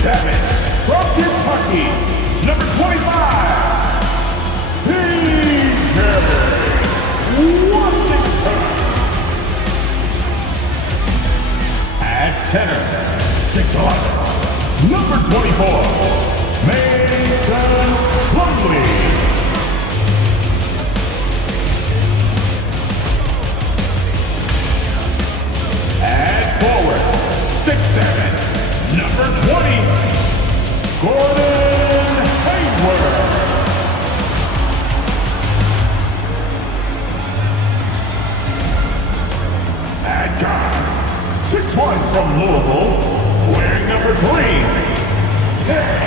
7 from Kentucky, number 25, Washington. At center, 6'11", number 24, Mason Plumlee. At forward, 6'7", number 20, Gordon Hayward. At guard, 6'1" from Louisville, wearing number 3, Ted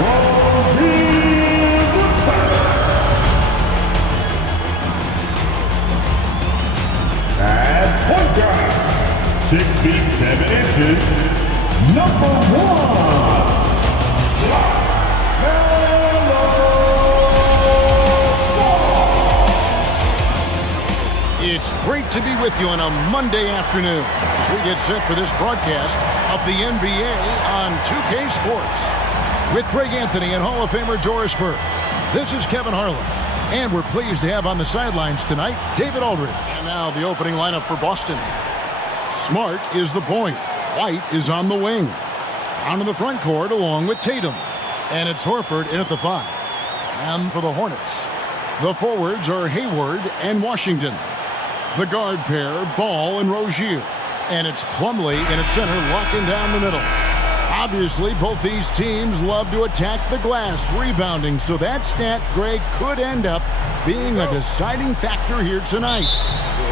Rozier III. At point guard, 6 feet 7 inches, number 1, It's great to be with you on a Monday afternoon as we get set for this broadcast of the NBA on 2K Sports. With Greg Anthony and Hall of Famer Doris Burke, this is Kevin Harlan. And we're pleased to have on the sidelines tonight David Aldridge. And now the opening lineup for Boston. Smart is the point. White is on the wing. Onto the front court along with Tatum. And it's Horford in at the 5. And for the Hornets, the forwards are Hayward and Washington. The guard pair, Ball and Rozier. And it's Plumlee in at center, locking down the middle. Obviously, both these teams love to attack the glass, rebounding, so that stat, Greg, could end up being a deciding factor here tonight.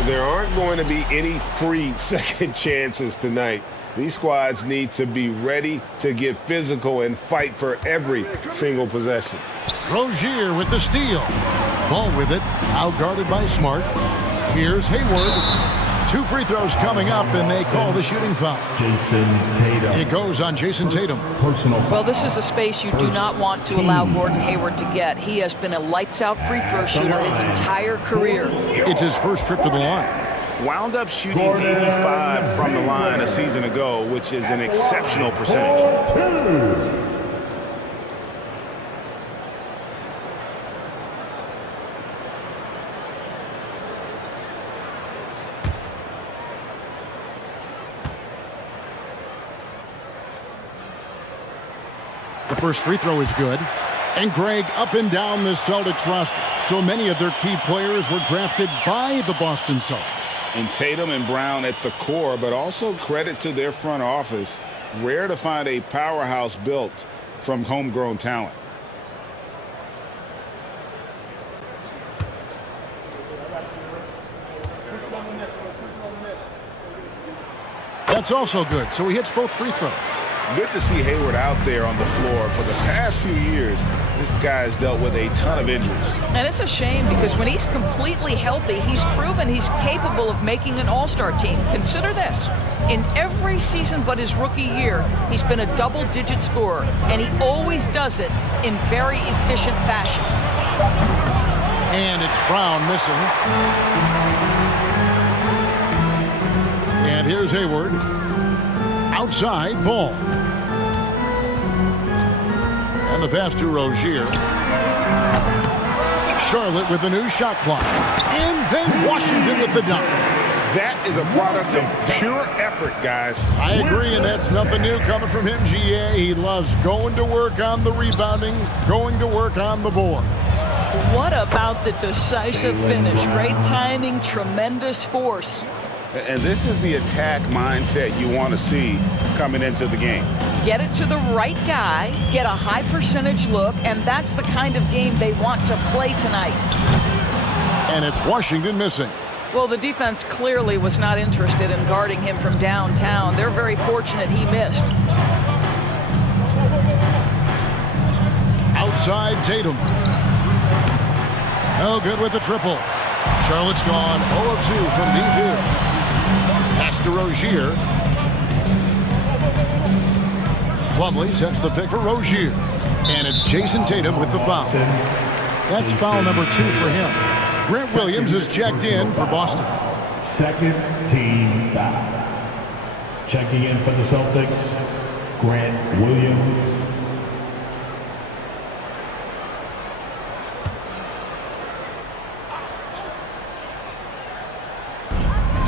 There aren't going to be any free second chances tonight. These squads need to be ready to get physical and fight for every single possession. Rozier with the steal. Ball with it, out-guarded by Smart. Here's Hayward. 2 free throws coming up, and they call the shooting foul. Jason Tatum. It goes on Jason Tatum. Well, this is a space you do not want to allow Gordon Hayward to get. He has been a lights-out free throw shooter his entire career. It's his first trip to the line. Wound up shooting 85 from the line a season ago, which is an exceptional percentage. The first free throw is good. And Greg, up and down the Celtics roster, so many of their key players were drafted by the Boston Celtics. And Tatum and Brown at the core, but also credit to their front office. Rare to find a powerhouse built from homegrown talent. That's also good, so he hits both free throws. Good to see Hayward out there on the floor. For the past few years, this guy has dealt with a ton of injuries. And it's a shame because when he's completely healthy, he's proven he's capable of making an all-star team. Consider this. In every season but his rookie year, he's been a double-digit scorer, and he always does it in very efficient fashion. And it's Brown missing. And here's Hayward. Outside, Ball. And the pass to Rozier. Charlotte with the new shot clock. And then Washington with the dunk. That is a product of pure effort, guys. I agree, and that's nothing new coming from him, GA. He loves going to work on the rebounding, going to work on the board. What about the decisive finish? Great timing, tremendous force. And this is the attack mindset you want to see coming into the game. Get it to the right guy, get a high percentage look, and that's the kind of game they want to play tonight. And it's Washington missing. Well, the defense clearly was not interested in guarding him from downtown. They're very fortunate he missed. Outside Tatum. No good with the triple. Charlotte's gone 0 of 2 from deep here. Pass to Rozier. Plumlee sets the pick for Rozier. And it's Jason Tatum with the foul. That's foul number 2 for him. Grant Williams is checked in for Boston. Second team foul. Checking in for the Celtics, Grant Williams.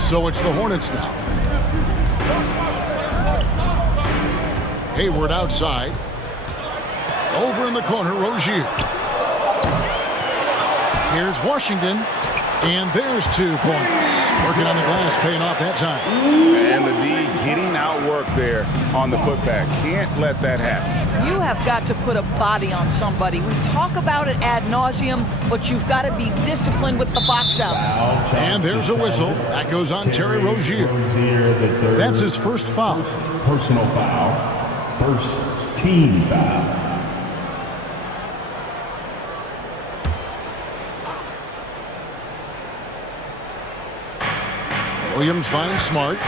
So it's the Hornets now. Hayward outside. Over in the corner, Rozier. Here's Washington. And there's 2 points. Working on the glass, paying off that time. And the D getting outworked there on the putback. Can't let that happen. You have got to put a body on somebody. We talk about it ad nauseum, but you've got to be disciplined with the box outs. And there's a whistle. That goes on Terry Rozier. That's his first foul. Personal foul. First team foul. Williams finds Smart.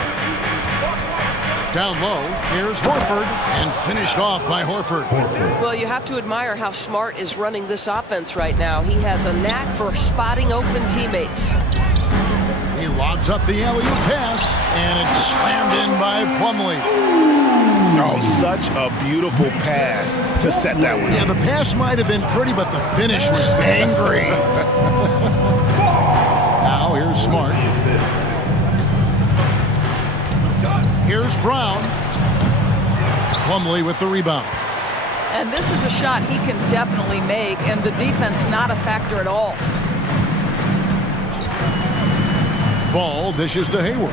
Down low, here's Horford, and finished off by Horford. Well, you have to admire how Smart is running this offense right now. He has a knack for spotting open teammates. He lobs up the alley-oop pass, and it's slammed in by Plumlee. Oh, such a beautiful pass to set that one. Yeah, the pass might have been pretty, but the finish was angry. Now here's Smart. Here's Brown. Plumlee with the rebound. And this is a shot he can definitely make, and the defense not a factor at all. Ball dishes to Hayward.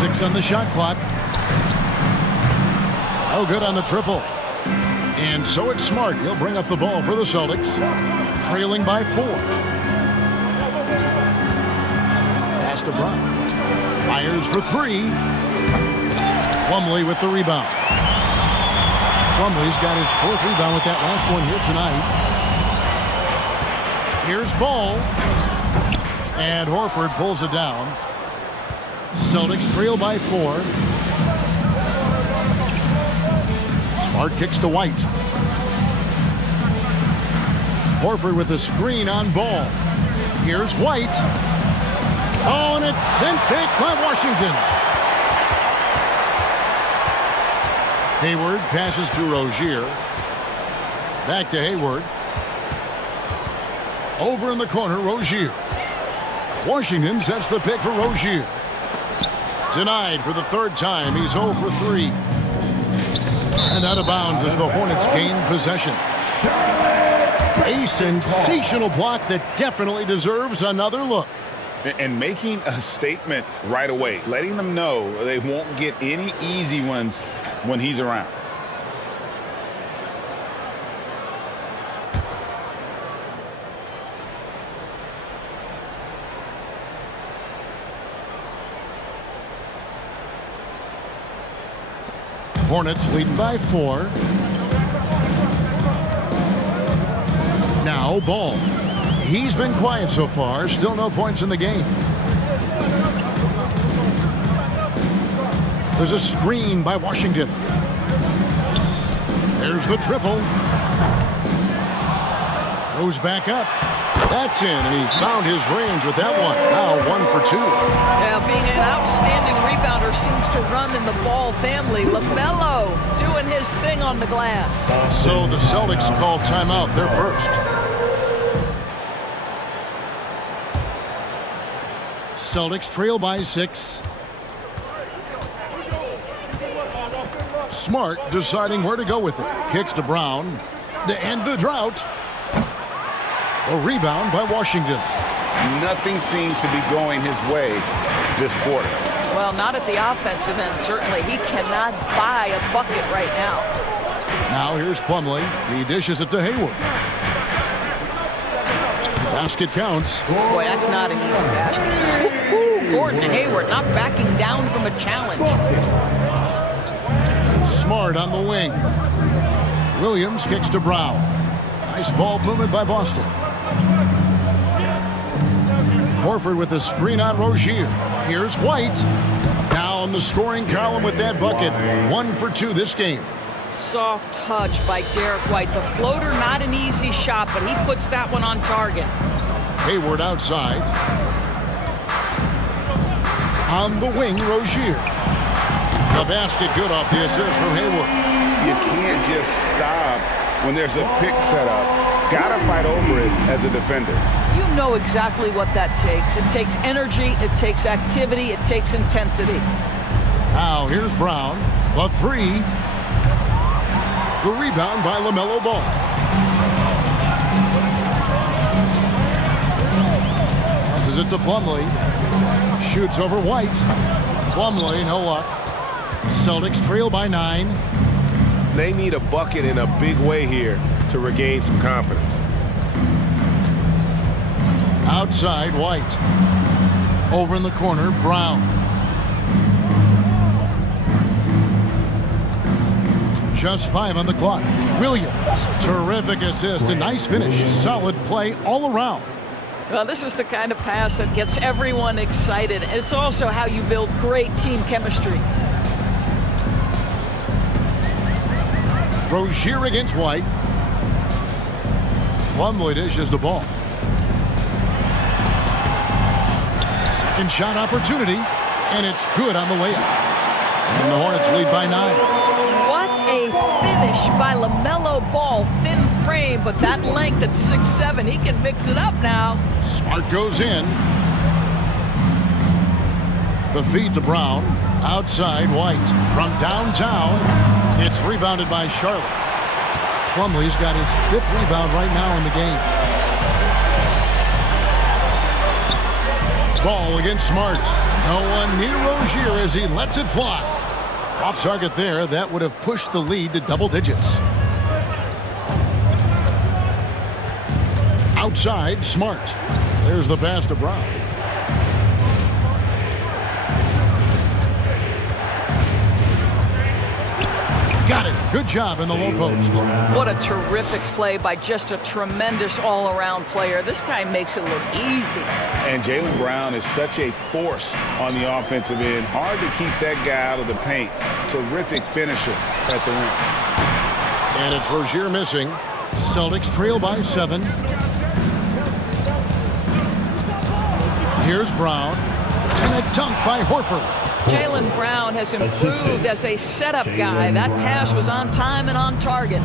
Six on the shot clock. Oh, good on the triple. And so it's Smart. He'll bring up the ball for the Celtics. Trailing by 4. Pass to Brown. Fires for 3. Plumlee with the rebound. Plumlee's got his 4th rebound with that last one here tonight. Here's Ball. And Horford pulls it down. Celtics trail by 4. Smart kicks to White. Horford with a screen on Ball. Here's White. Oh, and it's sent back by Washington. Hayward passes to Rozier. Back to Hayward. Over in the corner, Rozier. Washington sets the pick for Rozier. Denied for the 3rd time. He's 0 for 3. And out of bounds as the Hornets gain possession. A sensational block that definitely deserves another look. And making a statement right away, letting them know they won't get any easy ones when he's around. Hornets leading by 4. Now Ball. He's been quiet so far. Still no points in the game. There's a screen by Washington. There's the triple. Goes back up. That's in, and he found his range with that one. Now 1 for 2. Yeah, being an outstanding rebounder seems to run in the Ball family. LaMelo doing his thing on the glass. So the Celtics call timeout. They're first. Celtics trail by 6. Smart deciding where to go with it. Kicks to Brown to end the drought. A rebound by Washington. Nothing seems to be going his way this quarter. Well, not at the offensive end, certainly. He cannot buy a bucket right now. Now here's Plumlee. He dishes it to Hayward. Basket counts. Boy, that's not an easy basket. Ooh, Gordon Hayward not backing down from a challenge. Smart on the wing. Williams kicks to Brown. Nice ball movement by Boston. Horford with a screen on Rozier. Here's White. Down the scoring column with that bucket. 1 for 2 this game. Soft touch by Derek White. The floater, not an easy shot, but he puts that one on target. Hayward outside. On the wing, Rozier. The basket good off the assist from Hayward. You can't just stop when there's a pick set up. Gotta fight over it as a defender. You know exactly what that takes. It takes energy, it takes activity, it takes intensity. Now here's Brown. The three. The rebound by LaMelo Ball. Passes it to Plumlee. Shoots over White. Plumlee, no luck. Celtics trail by 9. They need a bucket in a big way here to regain some confidence. Outside, White. Over in the corner, Brown. Just 5 on the clock. Williams. Terrific assist. A nice finish. Solid play all around. Well, this is the kind of pass that gets everyone excited. It's also how you build great team chemistry. Rozier against White. Plumlee dishes the ball. Second shot opportunity, and it's good on the layup. And the Hornets lead by 9. What a finish by LaMelo Ball. Thin frame, but that length at 6'7", he can mix it up now. Smart goes in. The feed to Brown. Outside, White. From downtown, it's rebounded by Charlotte. Plumlee's got his 5th rebound right now in the game. Ball against Smart. No one near Rozier as he lets it fly. Off target there. That would have pushed the lead to double digits. Outside, Smart. There's the pass to Brown. Got it. Good job in the low post. What a terrific play by just a tremendous all-around player. This guy makes it look easy. And Jaylen Brown is such a force on the offensive end. Hard to keep that guy out of the paint. Terrific finisher at the rim. And it's Rozier missing. Celtics trail by 7. Here's Brown. And a dunk by Horford. Jaylen Brown has improved as a setup guy. That pass was on time and on target.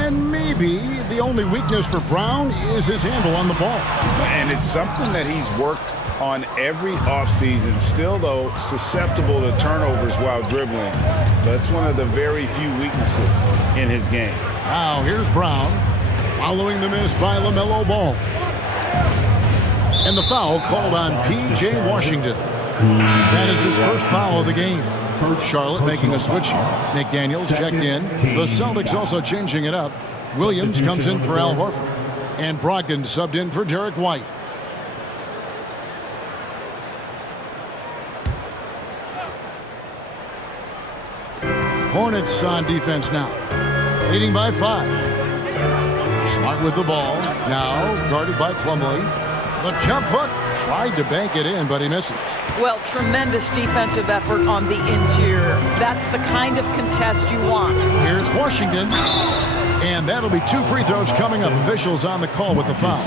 And maybe the only weakness for Brown is his handle on the ball. And it's something that he's worked on every offseason. Still, though, susceptible to turnovers while dribbling. That's one of the very few weaknesses in his game. Now here's Brown. Following the miss by LaMelo Ball. And the foul called on P.J. Washington. That is his first foul of the game. Charlotte making a switch here. McDaniels checked in. The Celtics also changing it up. Williams comes in for Al Horford. And Brogdon subbed in for Derek White. Hornets on defense now. Leading by 5. Smart with the ball. Now guarded by Plumlee. The jump hook. Tried to bank it in, but he misses. Well, tremendous defensive effort on the interior. That's the kind of contest you want. Here's Washington. And that'll be 2 free throws coming up. Officials on the call with the foul.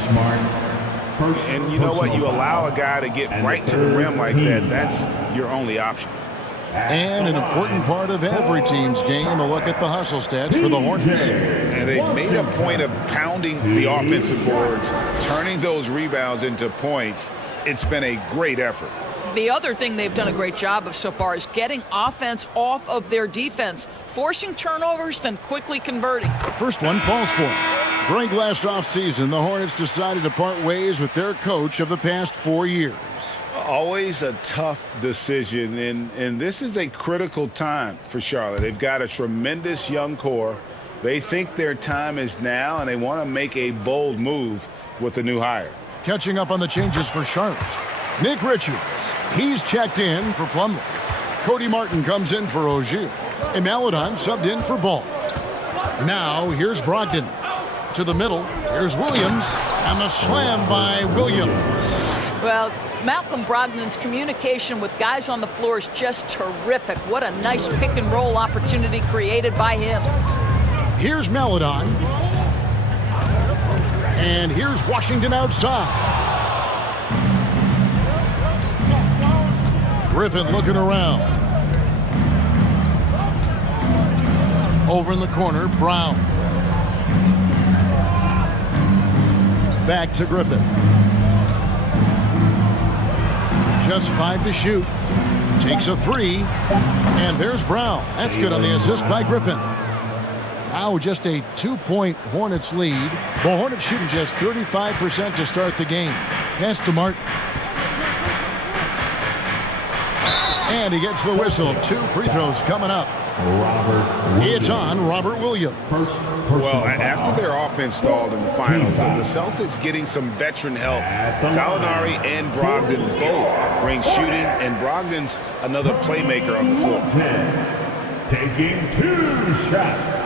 And you know what? You allow a guy to get right to the rim like that. That's your only option. And an important part of every team's game, a look at the hustle stats for the Hornets. And they've made a point of pounding the offensive boards, turning those rebounds into points. It's been a great effort. The other thing they've done a great job of so far is getting offense off of their defense, forcing turnovers, then quickly converting. First one falls for him. During last offseason, the Hornets decided to part ways with their coach of the past 4 years. Always a tough decision, and this is a critical time for Charlotte. They've got a tremendous young core. They think their time is now, and they want to make a bold move with the new hire. Catching up on the changes for Charlotte. Nick Richards, he's checked in for Plumlee. Cody Martin comes in for Rozier. And Maladon subbed in for Ball. Now here's Brogdon. To the middle, here's Williams. And the slam by Williams. Well, Malcolm Brogdon's communication with guys on the floor is just terrific. What a nice pick and roll opportunity created by him. Here's Maladon. And here's Washington outside. Griffin looking around. Over in the corner, Brown. Back to Griffin. Just 5 to shoot. Takes a 3. And there's Brown. That's good on the assist by Griffin. Now just a 2-point Hornets lead. The Hornets shooting just 35% to start the game. Pass to Martin. And he gets the whistle. 2 free throws coming up. It's on Robert Williams. Well, after their offense stalled in the finals, the Celtics getting some veteran help. Gallinari and Brogdon both bring shooting, and Brogdon's another playmaker on the floor. Taking 2 shots.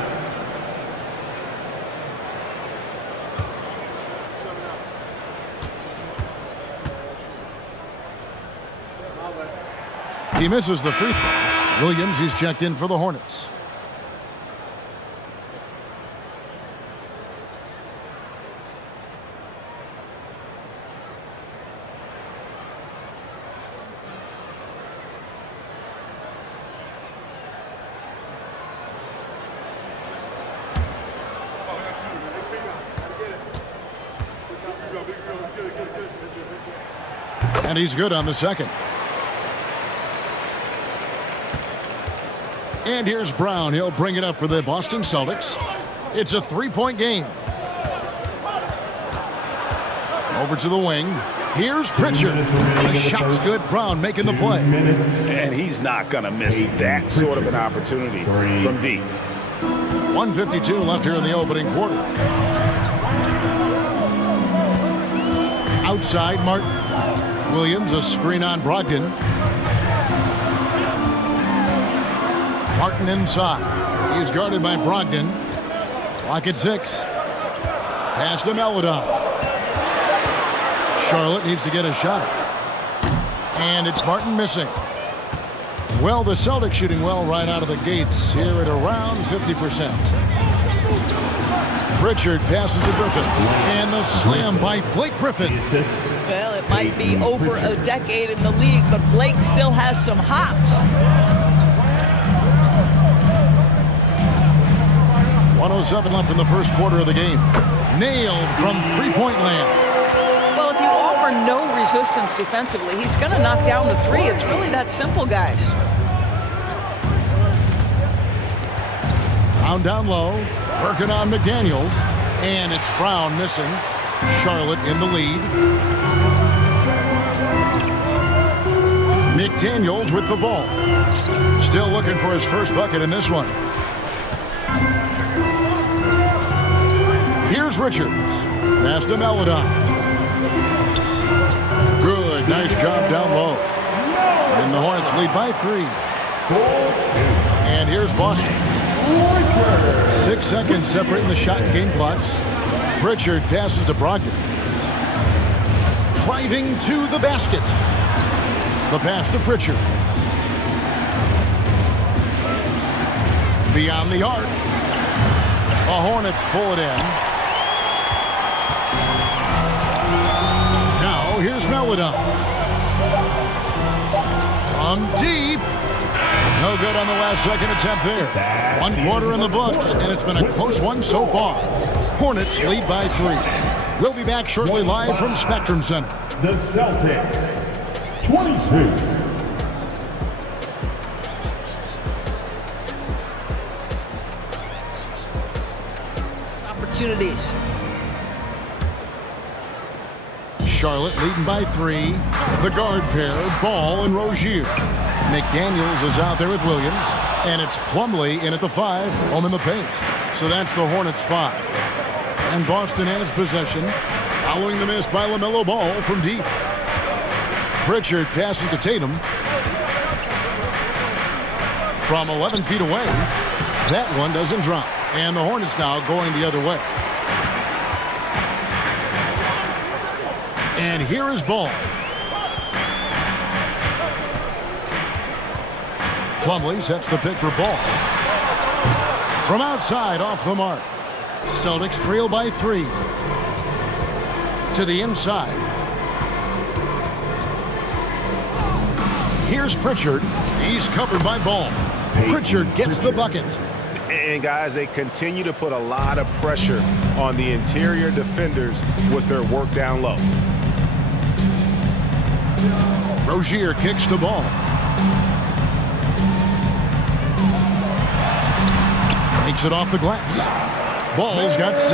He misses the free throw. Williams, he's checked in for the Hornets. And he's good on the second. And here's Brown. He'll bring it up for the Boston Celtics. It's a 3-point game. Over to the wing. Here's Pritchard. The shot's good. Brown making the play. And he's not going to miss that sort of an opportunity from deep. 1:52 left here in the opening quarter. Outside, Martin. Williams, a screen on Brogdon. Martin inside. He's guarded by Brogdon. Clock at 6. Pass to Melodon. Charlotte needs to get a shot. And it's Martin missing. Well, the Celtics shooting well right out of the gates here at around 50%. Pritchard passes to Griffin. And the slam by Blake Griffin. Well, it might be over a decade in the league, but Blake still has some hops. 1:07 left in the first quarter of the game. Nailed from three-point land. Well, if you offer no resistance defensively, he's going to knock down the 3. It's really that simple, guys. Down low. Working on McDaniels. And it's Brown missing. Charlotte in the lead. McDaniels with the ball. Still looking for his first bucket in this one. Here's Richards. Pass to Melodon. Good. Nice job down low. And the Hornets lead by 3. And here's Boston. 6 seconds separating the shot and game clocks. Pritchard passes to Brogdon. Driving to the basket. The pass to Pritchard. Beyond the arc. The Hornets pull it in. Now here's Melodon. From deep. No good on the last second attempt there. 1 quarter in the books, and it's been a close one so far. Hornets lead by 3. We'll be back shortly live from Spectrum Center. The Celtics, 22. Opportunities. Charlotte leading by 3. The guard pair, Ball and Rozier. McDaniels is out there with Williams. And it's Plumlee in at the 5, home in the paint. So that's the Hornets 5. And Boston has possession. Following the miss by LaMelo Ball from deep. Pritchard passes to Tatum. From 11 feet away. That one doesn't drop. And the Hornets now going the other way. And here is Ball. Plumlee sets the pick for Ball. From outside, off the mark. Celtics trail by 3. To the inside. Here's Pritchard. He's covered by Ball. Pritchard gets the bucket. And guys, they continue to put a lot of pressure on the interior defenders with their work down low. Rozier kicks the ball. Takes it off the glass. Ball's got 6.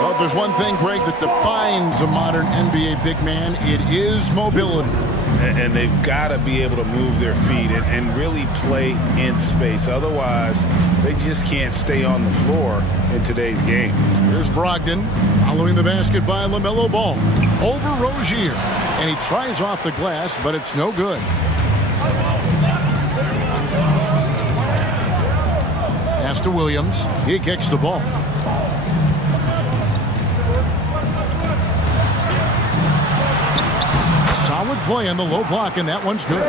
Well, if there's one thing, Greg, that defines a modern NBA big man, it is mobility. And they've got to be able to move their feet and really play in space. Otherwise, they just can't stay on the floor in today's game. Here's Brogdon following the basket by LaMelo Ball. Over Rozier. And he tries off the glass, but it's no good. Pass to Williams. He kicks the ball. Solid play on the low block, and that one's good.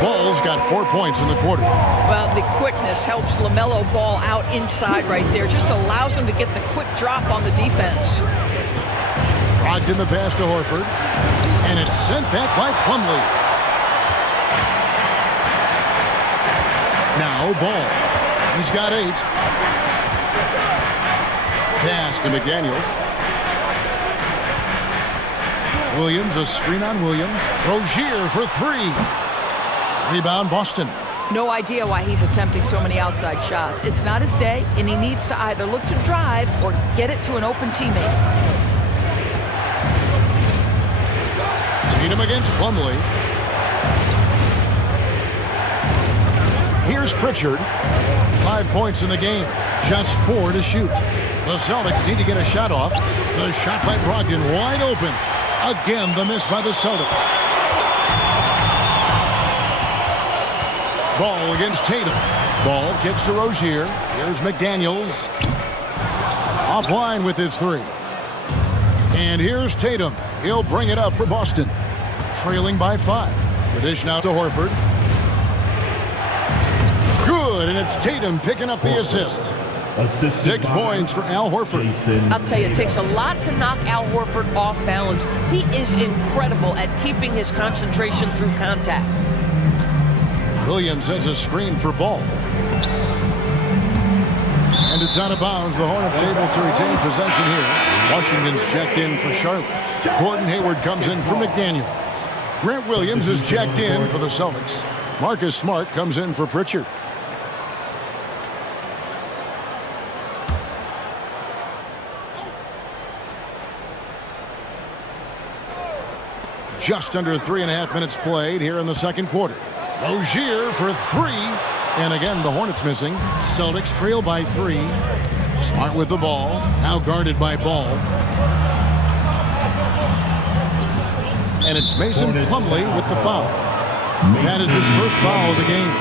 Ball's got 4 points in the quarter. Well, the quickness helps LaMelo Ball out inside right there. Just allows him to get the quick drop on the defense. Brogdon the pass to Horford. And it's sent back by Plumlee. Now Ball. He's got 8. Pass to McDaniels. Williams, a screen on Williams. Rozier for 3. Rebound Boston. No idea why he's attempting so many outside shots. It's not his day, and he needs to either look to drive or get it to an open teammate. Tatum against Plumlee. Here's Pritchard. 5 points in the game. Just 4 to shoot. The Celtics need to get a shot off. The shot by Brogdon wide open. Again, the miss by the Celtics. Ball against Tatum. Ball kicks to Rozier. Here's McDaniels. Offline with his 3. And here's Tatum. He'll bring it up for Boston. Trailing by 5. The dish now to Horford. Good, and it's Tatum picking up the assist. 6 points for Al Horford. I'll tell you, it takes a lot to knock Al Horford off balance. He is incredible at keeping his concentration through contact. Williams sends a screen for Ball. And it's out of bounds. The Hornets able to retain possession here. Washington's checked in for Charlotte. Gordon Hayward comes in for McDaniels. Grant Williams is checked in for the Celtics. Marcus Smart comes in for Pritchard. Just under 3.5 minutes played here in the second quarter. Rozier for 3. And again, the Hornets missing. Celtics trail by 3. Smart with the ball. Now guarded by Ball. And it's Mason Plumlee with the foul. That is his first foul of the game.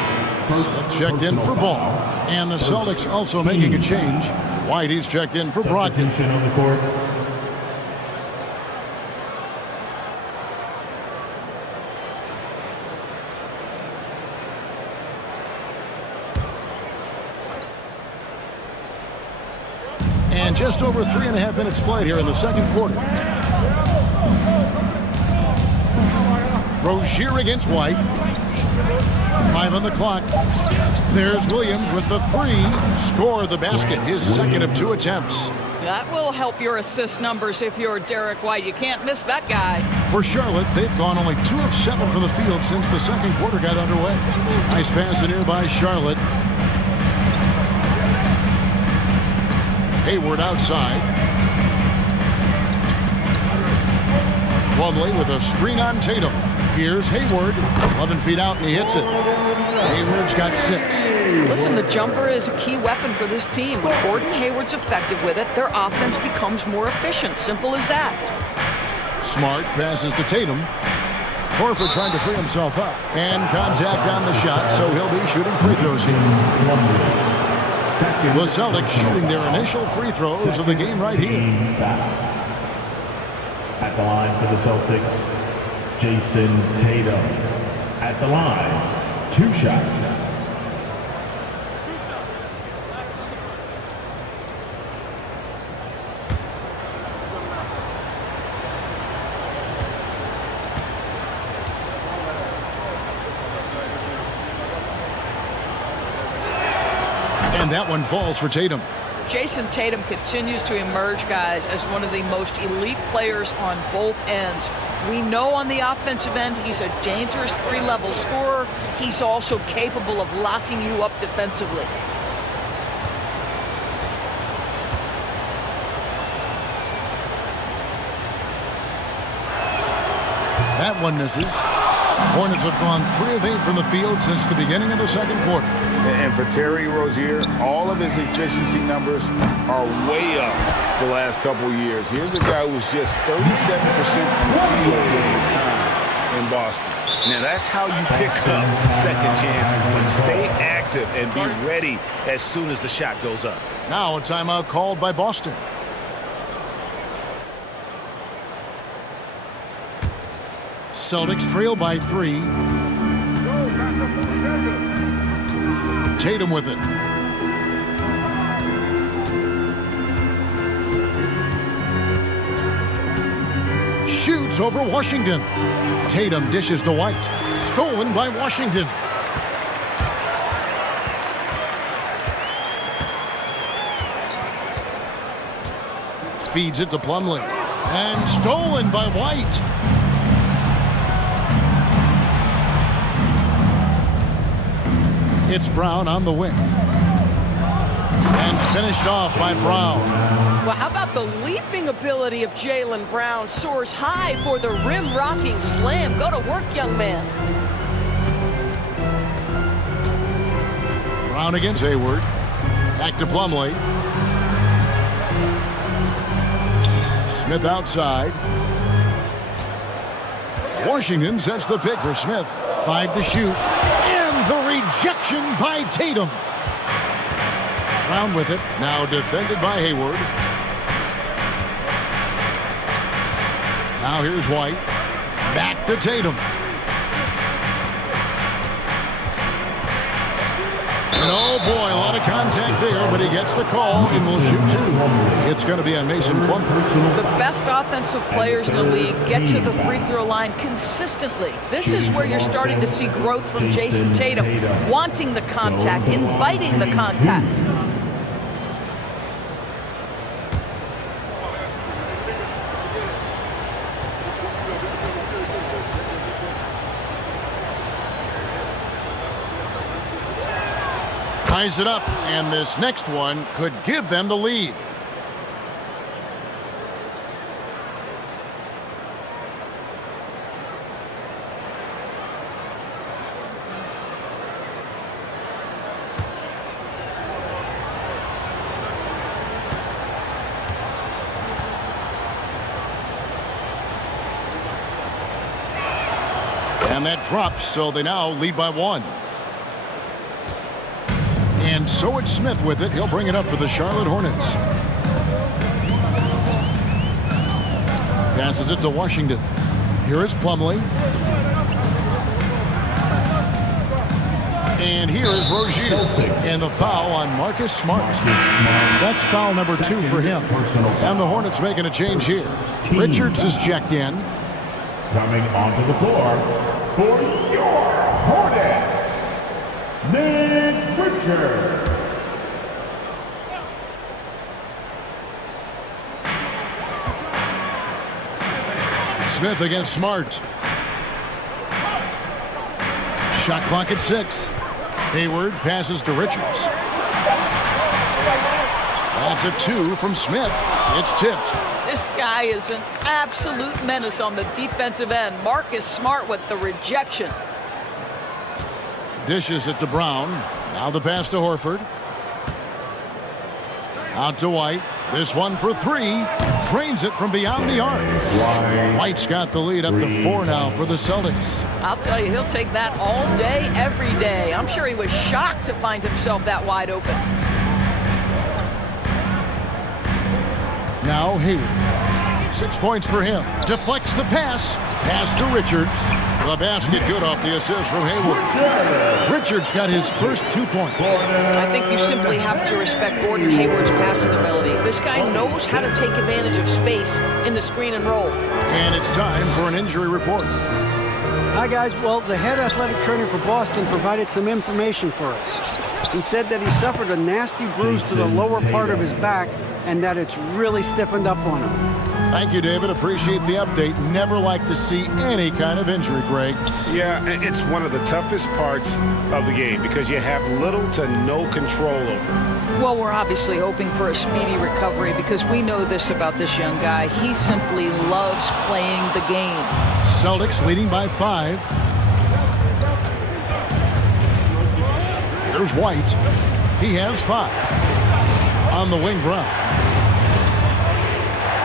Smith checked in for Ball. And the Celtics also making a change. Whitey's checked in for Brogdon. And just over 3.5 minutes played here in the second quarter. Rozier against White. 5 on the clock. There's Williams with the 3. Score the basket, his second of 2 attempts. That will help your assist numbers if you're Derek White. You can't miss that guy. For Charlotte, they've gone only 2 of 7 from the field since the second quarter got underway. Nice pass in here by Charlotte. Hayward outside. Plumlee with a screen on Tatum. Here's Hayward. 11 feet out, and he hits it. Hayward's got 6. Listen, the jumper is a key weapon for this team. When Gordon Hayward's effective with it, their offense becomes more efficient. Simple as that. Smart passes to Tatum. Horford trying to free himself up. And contact on the shot, so he'll be shooting free throws here. The Celtics shooting their initial free throws of the game right here. At the line for the Celtics, Jason Tatum. At the line, 2 shots. And that one falls for Tatum. Jason Tatum continues to emerge, guys, as one of the most elite players on both ends. We know on the offensive end he's a dangerous three-level scorer. He's also capable of locking you up defensively. That one misses. Hornets have gone 3 of 8 from the field since the beginning of the second quarter. And for Terry Rozier, all of his efficiency numbers are way up the last couple years. Here's a guy who's just 37% from the field in his time in Boston. Now, that's how you pick up second chances, but stay active and be ready as soon as the shot goes up. Now a timeout called by Boston. Celtics trail by 3. Tatum with it. Shoots over Washington. Tatum dishes to White. Stolen by Washington. Feeds it to Plumlee. And stolen by White. It's Brown on the wing. And finished off by Brown. Well, how about the leaping ability of Jaylen Brown? Soars high for the rim-rocking slam. Go to work, young man. Brown against Hayward. Back to Plumlee. Smith outside. Washington sets the pick for Smith. 5 to shoot. And the rejection by Tatum. Brown with it. Now defended by Hayward. Now here's White. Back to Tatum. And oh boy, a lot of contact there, but he gets the call and will shoot 2. It's going to be on Mason Plumlee. The best offensive players in the league get to the free throw line consistently. This is where you're starting to see growth from Jason Tatum, wanting the contact, inviting the contact. Ties it up, and this next one could give them the lead. And that drops, so they now lead by 1. And so it's Smith with it. He'll bring it up for the Charlotte Hornets. Passes it to Washington. Here is Plumlee. And here is Rozier. And the foul on Marcus Smart. That's foul number 2 for him. And the Hornets making a change here. Richards is checked in. Coming onto the floor for your Hornets, Nick Richards. Smith against Smart. Shot clock at 6. Hayward passes to Richards. That's a 2 from Smith. It's tipped. This guy is an absolute menace on the defensive end. Marcus Smart with the rejection. Dishes it to Brown. Now the pass to Horford. Out to White. This one for 3. Drains it from beyond the arc. White's got the lead up to 4 now for the Celtics. I'll tell you, he'll take that all day, every day. I'm sure he was shocked to find himself that wide open. Now Hayward. 6 points for him. Deflects the pass. Pass to Richards. The basket good off the assist from Hayward. Richards got his first 2 points. I think you simply have to respect Gordon Hayward's passing ability. This guy knows how to take advantage of space in the screen and roll. And it's time for an injury report. Hi, guys. Well, the head athletic trainer for Boston provided some information for us. He said that he suffered a nasty bruise to the lower part of his back and that it's really stiffened up on him. Thank you, David. Appreciate the update. Never like to see any kind of injury, Greg. Yeah, it's one of the toughest parts of the game because you have little to no control over it. Well, we're obviously hoping for a speedy recovery because we know this about this young guy. He simply loves playing the game. Celtics leading by 5. Here's White. He has 5. On the wing, Brown.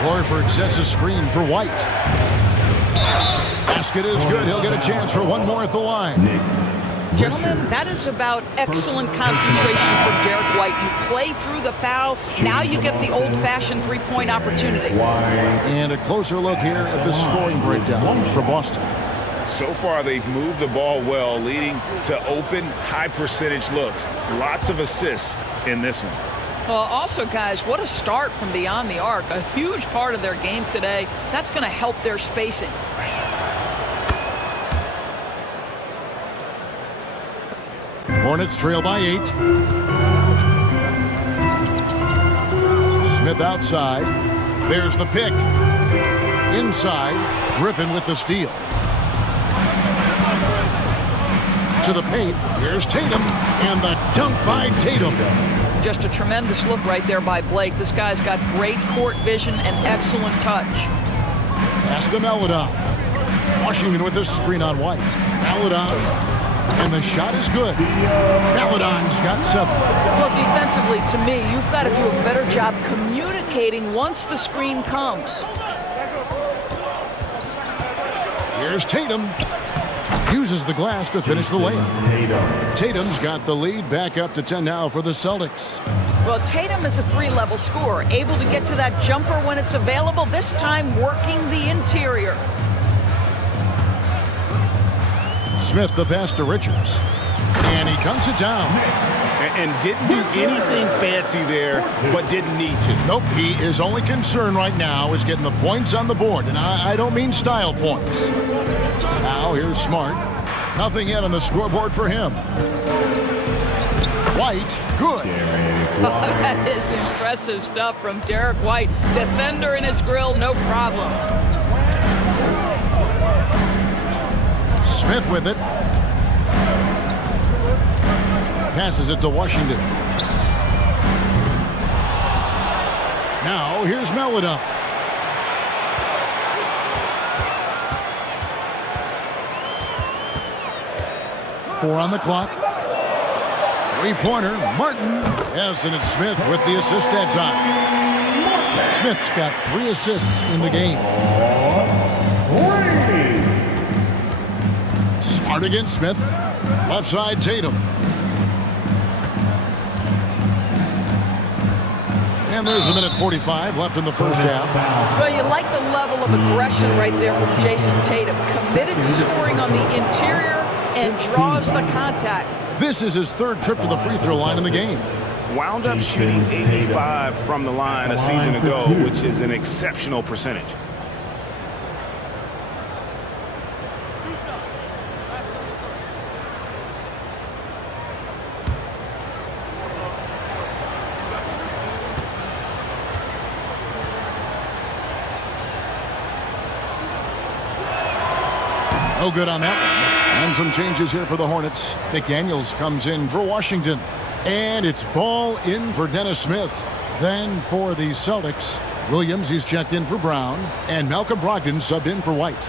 Horford sets a screen for White. Basket is good. He'll get a chance for one more at the line. Gentlemen, that is about excellent concentration from Derek White. You play through the foul. Now you get the old-fashioned three-point opportunity. And a closer look here at the scoring breakdown for Boston. So far, they've moved the ball well, leading to open, high-percentage looks. Lots of assists in this one. Also, guys, what a start from beyond the arc. A huge part of their game today. That's going to help their spacing. Hornets trail by 8. Smith outside. There's the pick. Inside. Griffin with the steal. To the paint. Here's Tatum. And the dunk by Tatum. Just a tremendous look right there by Blake. This guy's got great court vision and excellent touch. Pass to Maledon. Washington with the screen on White. Maledon. And the shot is good. Maledon's got 7. Well, defensively, to me, you've got to do a better job communicating once the screen comes. Here's Tatum. Uses the glass to finish the layup. Tatum's got the lead back up to 10 now for the Celtics. Well, Tatum is a 3-level scorer, able to get to that jumper when it's available, this time working the interior. Smith the pass to Richards. And he dunks it down. And didn't do anything fancy there, but didn't need to. Nope, he is only concerned right now is getting the points on the board. And I don't mean style points. Now here's Smart. Nothing yet on the scoreboard for him. White, good. That is impressive stuff from Derek White. Defender in his grill, no problem. Smith with it. Passes it to Washington. Now here's Maledon. Four on the clock. Three-pointer, Martin. Yes, and it's Smith with the assist that time. Smith's got 3 assists in the game. Smart against Smith. Left side, Tatum. And there's a minute 45 left in the first half. Well, you like the level of aggression right there from Jason Tatum. Committed to scoring on the interior and draws the contact. This is his 3rd trip to the free throw line in the game. Wound up shooting 85 from the line a season ago, which is an exceptional percentage. No good on that one. And some changes here for the Hornets. McDaniels comes in for Washington. And it's ball in for Dennis Smith. Then for the Celtics, Williams, he's checked in for Brown. And Malcolm Brogdon subbed in for White.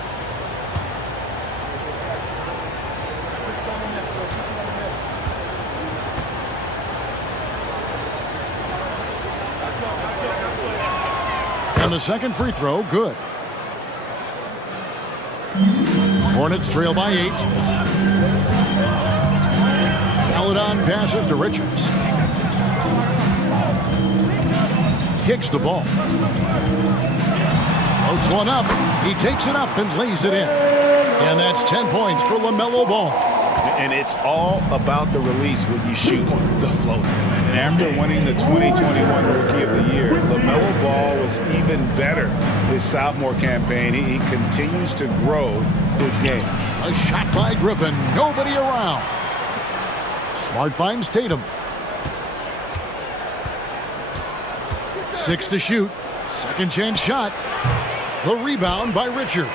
And the second free throw, good. Hornets trail by 8. Maledon passes to Richards. Kicks the ball. Floats one up. He takes it up and lays it in. And that's 10 points for LaMelo Ball. And it's all about the release when you shoot the floater. And after winning the 2021 Rookie of the Year, LaMelo Ball was even better his sophomore campaign. He continues to grow his game. A shot by Griffin. Nobody around. Smart finds Tatum. 6 to shoot. Second chance shot. The rebound by Richards.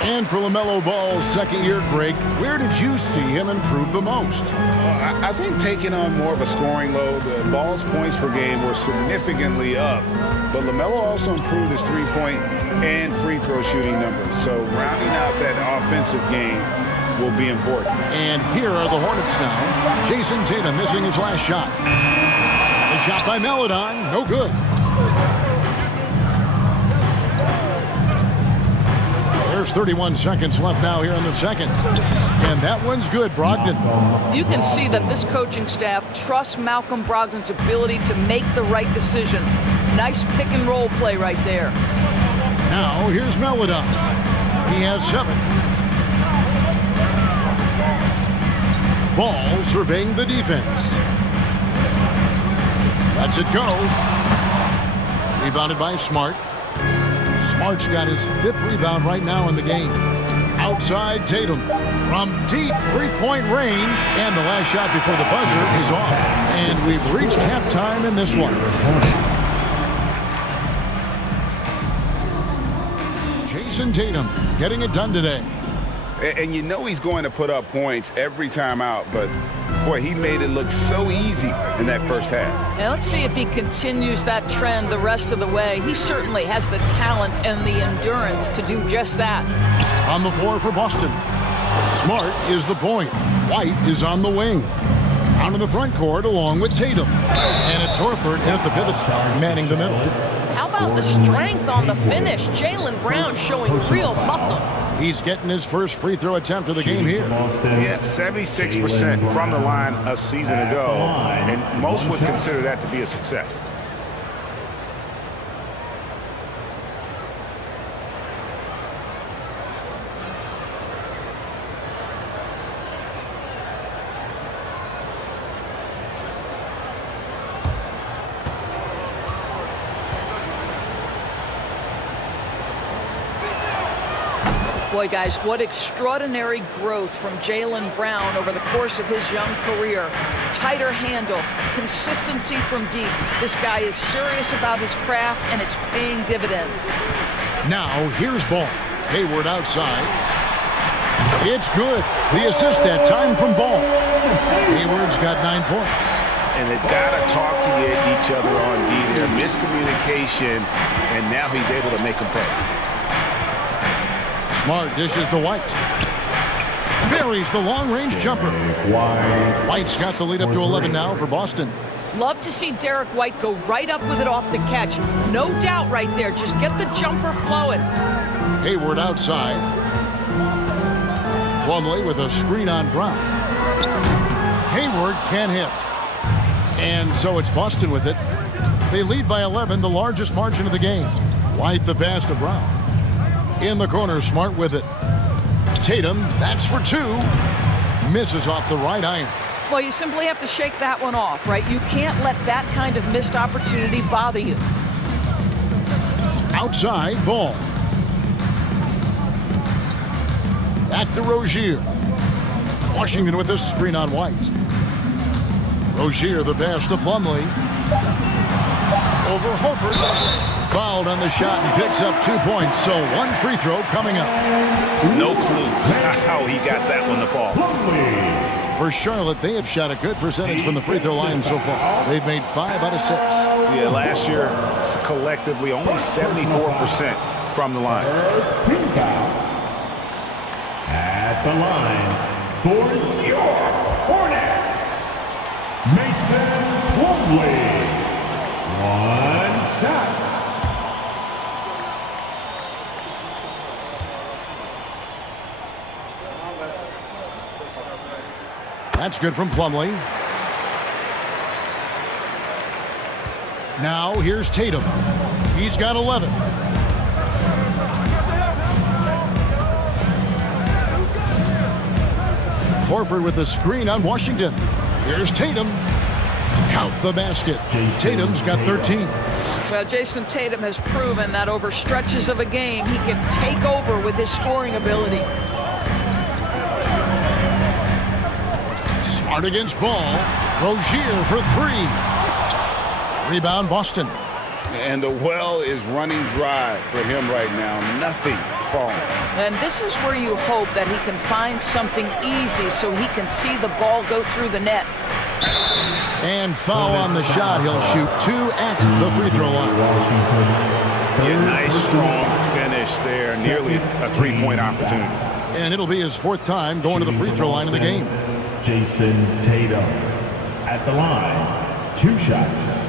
And for LaMelo Ball's second year, Greg, where did you see him improve the most? I think taking on more of a scoring load. Ball's points per game were significantly up, but LaMelo also improved his three-point and free throw shooting numbers. So rounding out that offensive game will be important. And here are the Hornets now. Jason Tatum missing his last shot. The shot by Melodon, no good. There's 31 seconds left now here in the second. And that one's good, Brogdon. You can see that this coaching staff trusts Malcolm Brogdon's ability to make the right decision. Nice pick and roll play right there. Now here's Melodon. He has 7. Ball surveying the defense. Lets it go. Rebounded by Smart. Smart's got his 5th rebound right now in the game. Outside Tatum from deep three-point range. And the last shot before the buzzer is off. And we've reached halftime in this one. Jason Tatum getting it done today. And you know he's going to put up points every time out, but boy, he made it look so easy in that first half. Now let's see if he continues that trend the rest of the way. He certainly has the talent and the endurance to do just that. On the floor for Boston. Smart is the point. White is on the wing. Out in the front court along with Tatum. And it's Horford at the pivot spot, manning the middle. How about the strength on the finish? Jaylen Brown showing real muscle. He's getting his first free throw attempt of the game here. Yeah, 76% from the line a season ago, and most would consider that to be a success. Boy, guys, what extraordinary growth from Jaylen Brown over the course of his young career. Tighter handle, consistency from deep. This guy is serious about his craft, and it's paying dividends. Now, here's Ball. Hayward outside. It's good. The assist that time from Ball. Hayward's got 9 points. And they've got to talk to each other on D there. Miscommunication, and now he's able to make a play. Smart dishes to White. Buries the long-range jumper. White's got the lead up to 11 now for Boston. Love to see Derek White go right up with it off the catch. No doubt right there. Just get the jumper flowing. Hayward outside. Plumlee with a screen on Brown. Hayward can't hit. And so it's Boston with it. They lead by 11, the largest margin of the game. White the pass to Brown. In the corner, Smart with it. Tatum, that's for 2. Misses off the right iron. Well, you simply have to shake that one off, right? You can't let that kind of missed opportunity bother you. Outside, Ball. Back to Rozier. Washington with a screen on White. Rozier the pass to Plumlee. Over Horford. Fouled on the shot and picks up 2 points. So 1 free throw coming up. No clue how he got that one to fall. For Charlotte, they have shot a good percentage from the free throw line so far. They've made 5 out of 6. Yeah, last year, collectively, only 74% from the line. At the line for your Hornets, Mason Plumlee. 1 shot. That's good from Plumlee. Now here's Tatum. He's got 11. Horford with a screen on Washington. Here's Tatum. Count the basket. Tatum's got 13. Well, Jason Tatum has proven that over stretches of a game, he can take over with his scoring ability. Smart against Ball. Rozier for 3. Rebound Boston. And the well is running dry for him right now. Nothing falling. And this is where you hope that he can find something easy so he can see the ball go through the net. And foul on the shot. He'll shoot 2 at the free throw line. Yeah, nice, strong finish there. Nearly a 3-point opportunity. And it'll be his 4th time going to the free throw line in the game. Jason Tatum at the line. 2 shots.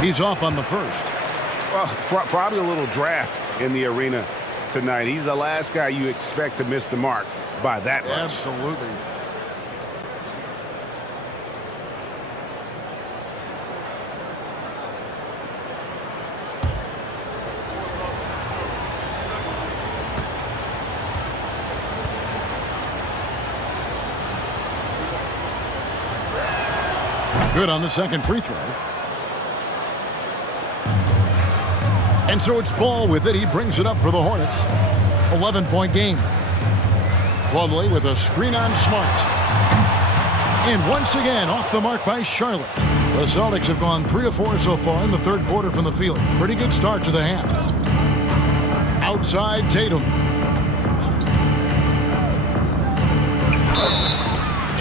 He's off on the first. Well, probably a little draft in the arena tonight. He's the last guy you expect to miss the mark by that much. Absolutely. Good on the second free throw. And so it's Ball with it. He brings it up for the Hornets. 11-point game. Plumlee with a screen on Smart. And once again, off the mark by Charlotte. The Celtics have gone 3 of 4 so far in the third quarter from the field. Pretty good start to the half. Outside Tatum.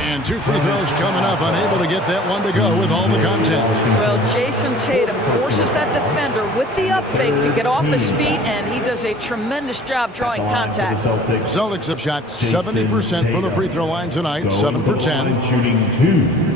And 2 free throws coming up. Unable to get that one to go with all the contact. Well, Jason Tatum forces that defender with the up fake to get off his feet, and he does a tremendous job drawing contact. Celtics have shot 70% from the free throw line tonight, 7 for 10. Shooting 2.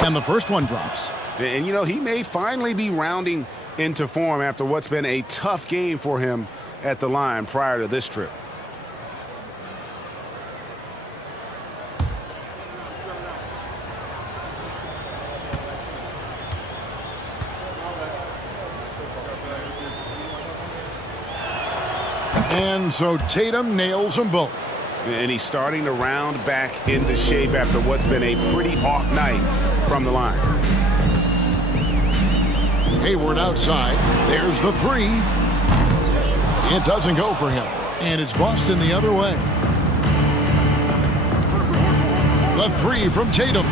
And the first one drops. And, you know, he may finally be rounding into form after what's been a tough game for him at the line prior to this trip. And so Tatum nails them both. And he's starting to round back into shape after what's been a pretty off night from the line. Hayward outside. There's the 3. It doesn't go for him. And it's Boston the other way. The 3 from Tatum.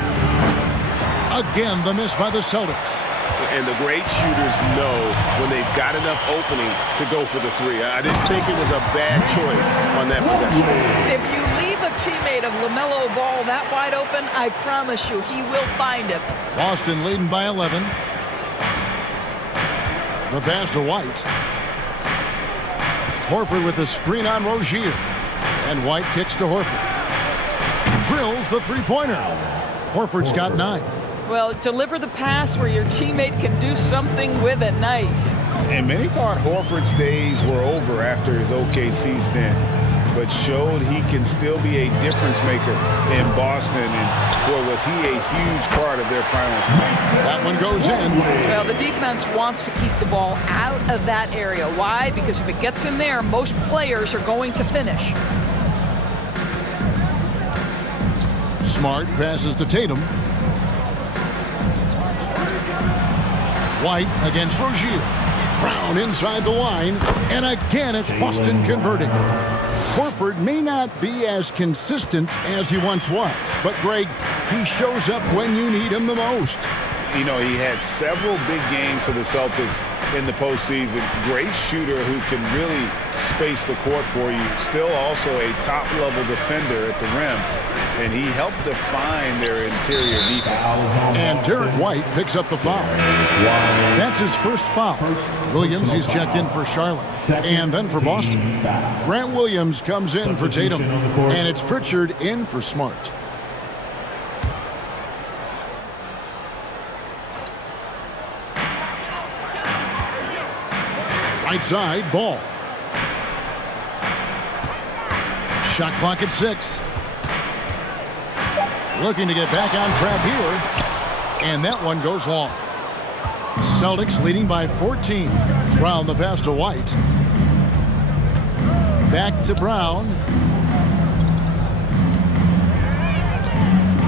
Again, the miss by the Celtics. And the great shooters know when they've got enough opening to go for the 3. I didn't think it was a bad choice on that possession. If you leave a teammate of LaMelo Ball that wide open, I promise you he will find him. Boston leading by 11. The pass to White. Horford with a screen on Rozier. And White kicks to Horford. Drills the 3-pointer. Horford's got 9. Well, deliver the pass where your teammate can do something with it. Nice. And many thought Horford's days were over after his OKC stint, but showed he can still be a difference maker in Boston. And boy, was he a huge part of their finals. That one goes in. Well, the defense wants to keep the ball out of that area. Why? Because if it gets in there, most players are going to finish. Smart passes to Tatum. White against Rozier. Brown inside the line. And again, it's Boston converting. Horford may not be as consistent as he once was. But, Greg, he shows up when you need him the most. You know, he had several big games for the Celtics in the postseason. Great shooter who can really space the court for you. Still also a top-level defender at the rim. And he helped define their interior defense. And Derek White picks up the foul. That's his first foul. Williams, he's checked in for Charlotte. And then for Boston. Grant Williams comes in for Tatum. And it's Pritchard in for Smart. Right side, Ball. Shot clock at 6. Looking to get back on track here. And that one goes long. Celtics leading by 14. Brown the pass to White. Back to Brown.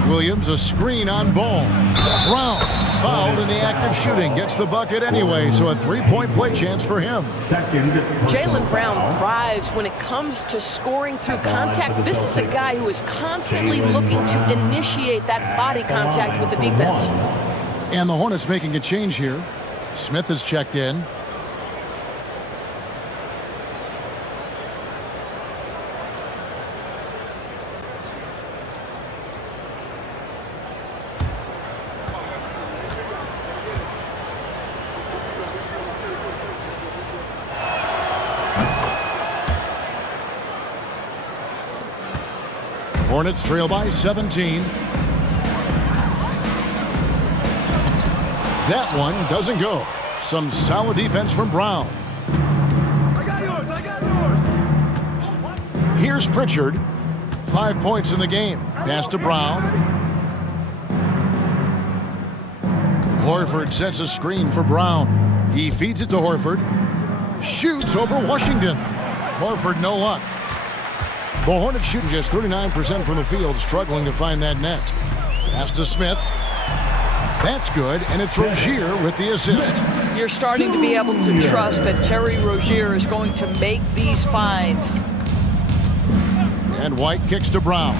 Williams a screen on Ball. Brown fouled in the act of shooting. Gets the bucket anyway, so a three-point play chance for him. Jaylen Brown thrives when it comes to scoring through contact. This is a guy who is constantly looking to initiate that body contact with the defense. And the Hornets making a change here. Smith is checked in. Hornets trail by 17. That one doesn't go. Some solid defense from Brown. I got yours. Here's Pritchard. 5 points in the game. Pass to Brown. Horford sets a screen for Brown. He feeds it to Horford. Shoots over Washington. Horford no luck. The Hornets shooting just 39% from the field, struggling to find that net. Pass to Smith. That's good, and it's Rozier with the assist. You're starting to be able to trust that Terry Rozier is going to make these finds. And White kicks to Brown.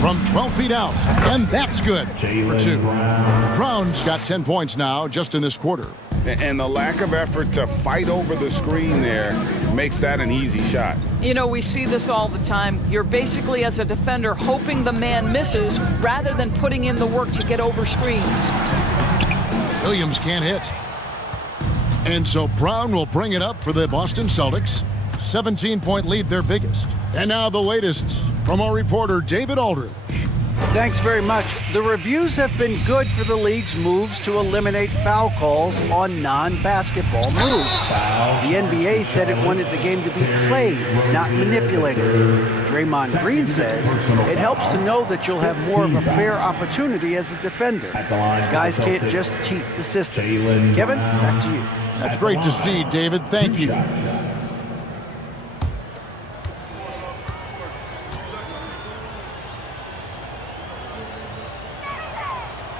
From 12 feet out, and that's good for 2. Brown's got 10 points now just in this quarter. And the lack of effort to fight over the screen there makes that an easy shot. You know, we see this all the time. You're basically, as a defender, hoping the man misses rather than putting in the work to get over screens. Williams can't hit. And so Brown will bring it up for the Boston Celtics. 17-point lead, their biggest. And now the latest from our reporter, David Aldridge. Thanks very much. The reviews have been good for the league's moves to eliminate foul calls on non-basketball moves. The NBA said it wanted the game to be played, not manipulated. Draymond Green says it helps to know that you'll have more of a fair opportunity as a defender. Guys can't just cheat the system. Kevin, back to you. That's great to see, David. Thank you.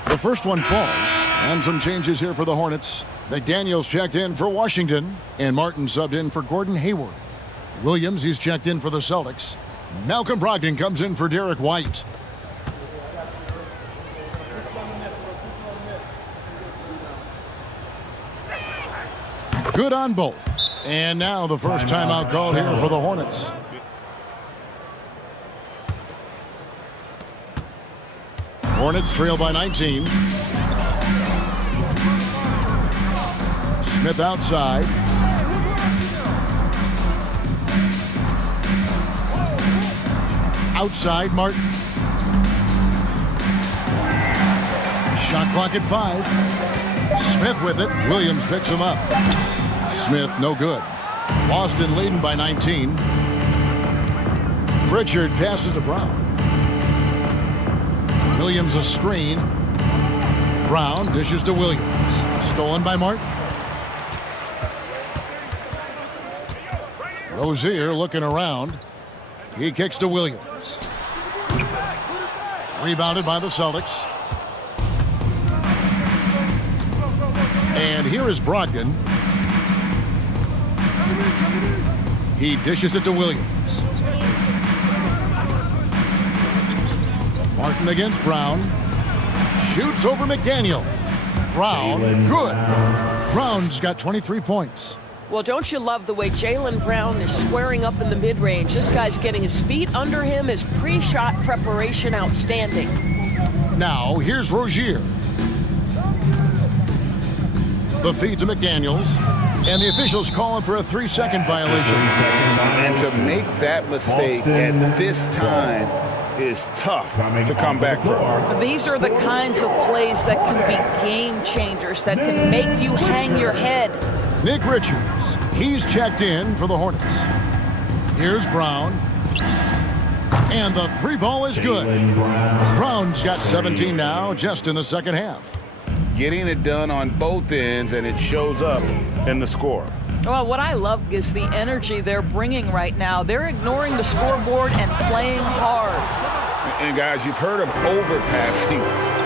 The first one falls, and some changes here for the Hornets. McDaniels checked in for Washington, and Martin subbed in for Gordon Hayward. Williams, he's checked in for the Celtics. Malcolm Brogdon comes in for Derek White. Good on both. And now the first timeout called here for the Hornets. Hornets trail by 19. Smith outside. Outside, Martin. Shot clock at 5. Smith with it. Williams picks him up. Smith no good. Boston leading by 19. Pritchard passes to Brown. Williams a screen. Brown dishes to Williams. Stolen by Martin. Rozier looking around. He kicks to Williams. Rebounded by the Celtics. And here is Brogdon. He dishes it to Williams. Martin against Brown. Shoots over McDaniel. Brown, good. Brown's got 23 points. Well, don't you love the way Jaylen Brown is squaring up in the mid-range? This guy's getting his feet under him. His pre-shot preparation outstanding. Now, here's Rozier. The feed to McDaniels. And the officials calling for a 3-second violation. And to make that mistake at this time is tough to come back from. These are the kinds of plays that can be game changers, that can make you hang your head. Nick Richards, he's checked in for the Hornets. Here's Brown. And the three ball is good. Brown's got 17 now, just in the second half. Getting it done on both ends, and it shows up in the score. Well, what I love is the energy they're bringing right now. They're ignoring the scoreboard and playing hard. And guys, you've heard of overpassing.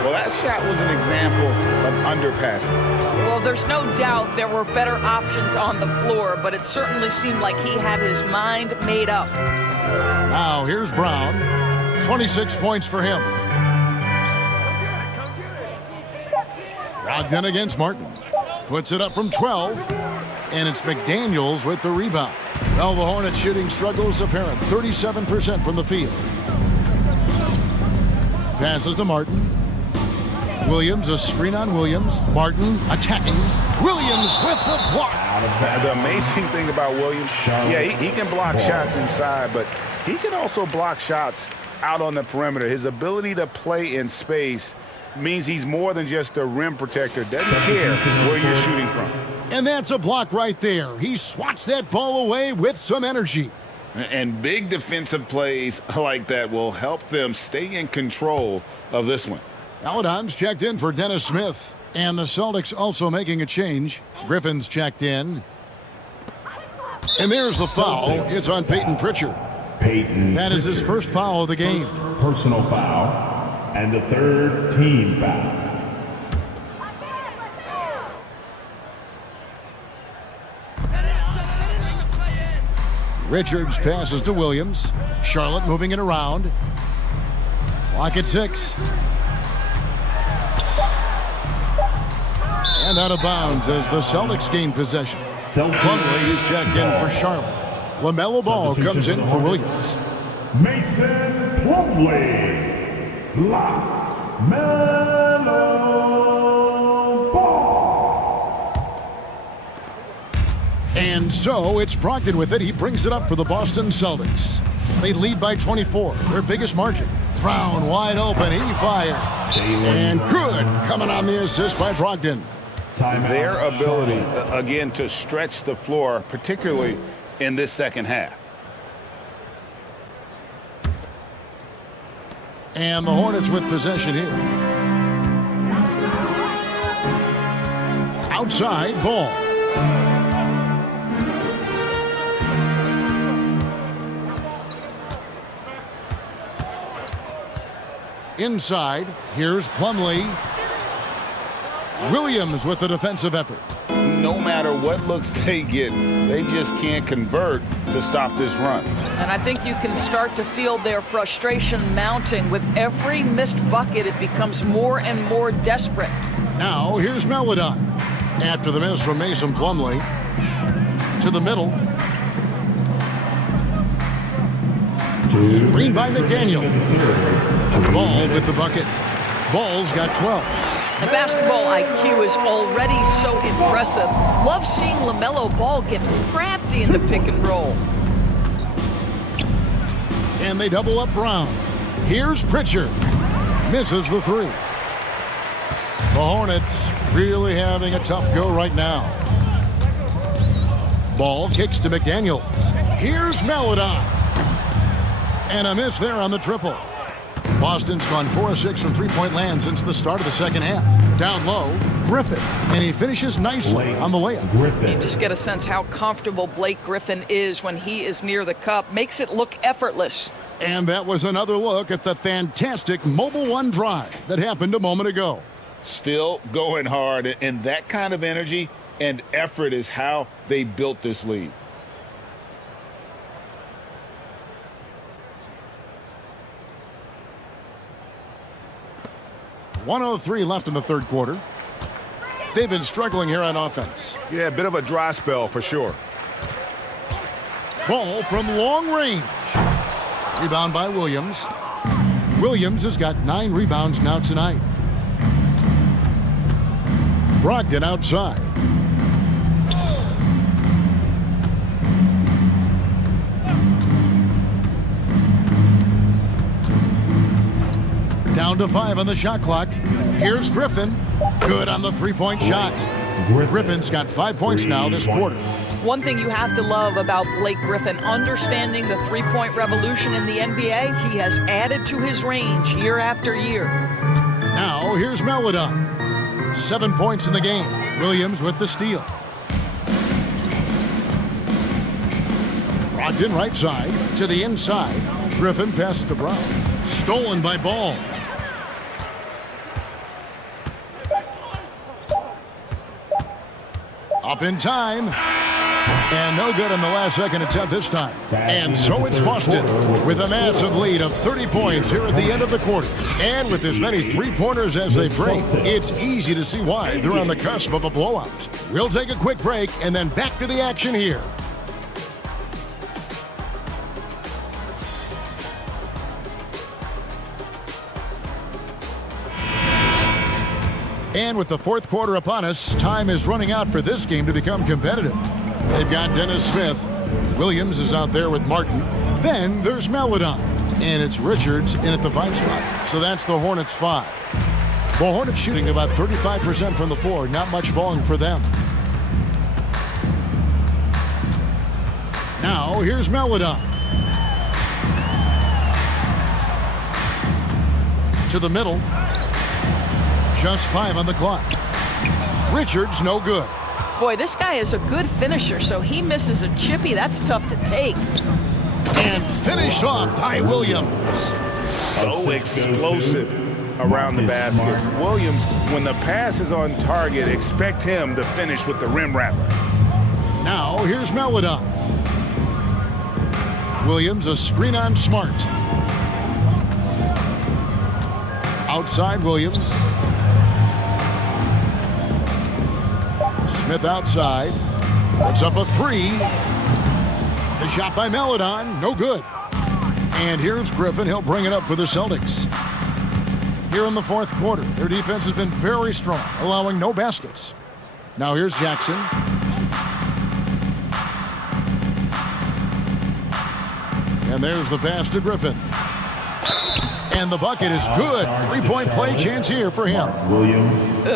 Well, that shot was an example of underpassing. Well, there's no doubt there were better options on the floor, but it certainly seemed like he had his mind made up. Now, here's Brown. 26 points for him. Brogdon against Martin. Puts it up from 12. And it's McDaniels with the rebound. Well, the Hornets shooting struggles apparent. 37% from the field. Passes to Martin. Williams, a screen on Williams. Martin attacking. Williams with the block. The amazing thing about Williams, yeah, he can block shots inside, but he can also block shots out on the perimeter. His ability to play in space means he's more than just a rim protector. Doesn't care where you're shooting from. And that's a block right there. He swats that ball away with some energy. And big defensive plays like that will help them stay in control of this one. Paladon's checked in for Dennis Smith. And the Celtics also making a change. Griffin's checked in. And there's the foul. It's on Peyton Pritchard. That is his first foul of the game. Personal foul and the third team foul. Richards passes to Williams. Charlotte moving it around. Clock at 6. And out of bounds as the Celtics gain possession. Plumlee is checked in for Charlotte. LaMelo Ball comes in for Williams. Mason Plumlee. LaMelo Ball. And so it's Brogdon with it. He brings it up for the Boston Celtics. They lead by 24, their biggest margin. Brown wide open. He fired. And good coming on the assist by Brogdon. Their ability, again, to stretch the floor, particularly in this second half. And the Hornets with possession here. Outside ball. Inside, here's Plumlee. Williams with the defensive effort. No matter what looks they get, they just can't convert to stop this run. And I think you can start to feel their frustration mounting. With every missed bucket, it becomes more and more desperate. Now, here's Melodon. After the miss from Mason Plumlee. To the middle. Screen by McDaniel. Ball with the bucket. Ball's got 12. The basketball IQ is already so impressive. Love seeing LaMelo Ball get crafty in the pick and roll. And they double up Brown. Here's Pritchard. Misses the three. The Hornets really having a tough go right now. Ball kicks to McDaniels. Here's Melodon. And a miss there on the triple. Boston's gone 4-6 from three-point land since the start of the second half. Down low, Griffin. And he finishes nicely on the layup. You just get a sense how comfortable Blake Griffin is when he is near the cup. Makes it look effortless. And that was another look at the fantastic Mobile One drive that happened a moment ago. Still going hard, and that kind of energy and effort is how they built this lead. .103 left in the third quarter. They've been struggling here on offense. Yeah, a bit of a dry spell for sure. Ball from long range. Rebound by Williams. Williams has got 9 rebounds now tonight. Brogdon outside. Down to 5 on the shot clock. Here's Griffin. Good on the three-point shot. Griffin's got 5 points now this quarter. One thing you have to love about Blake Griffin, understanding the three-point revolution in the NBA, he has added to his range year after year. Now here's Melodon. 7 points in the game. Williams with the steal. Brogdon right side to the inside. Griffin passes to Brown. Stolen by Ball. Up in time. And no good on the last second attempt this time. And so it's Boston with a massive lead of 30 points here at the end of the quarter. And with as many three-pointers as they bring, it's easy to see why they're on the cusp of a blowout. We'll take a quick break and then back to the action here. And with the fourth quarter upon us, time is running out for this game to become competitive. They've got Dennis Smith. Williams is out there with Martin. Then there's Melodon. And it's Richards in at the 5 spot. So that's the Hornets 5. The Hornets shooting about 35% from the floor. Not much falling for them. Now here's Melodon. To the middle. Just 5 on the clock. Richards no good. Boy, this guy is a good finisher, so he misses a chippy. That's tough to take. And finished off by Williams. So explosive around the basket. Williams, when the pass is on target, expect him to finish with the rim wrapper. Now here's Melodon. Williams a screen on Smart. Outside Williams. Smith outside. Puts up a 3. The shot by Melodon. No good. And here's Griffin. He'll bring it up for the Celtics. Here in the fourth quarter, their defense has been very strong, allowing no baskets. Now here's Jackson. And there's the pass to Griffin. And the bucket is good. 3-point play chance here for him.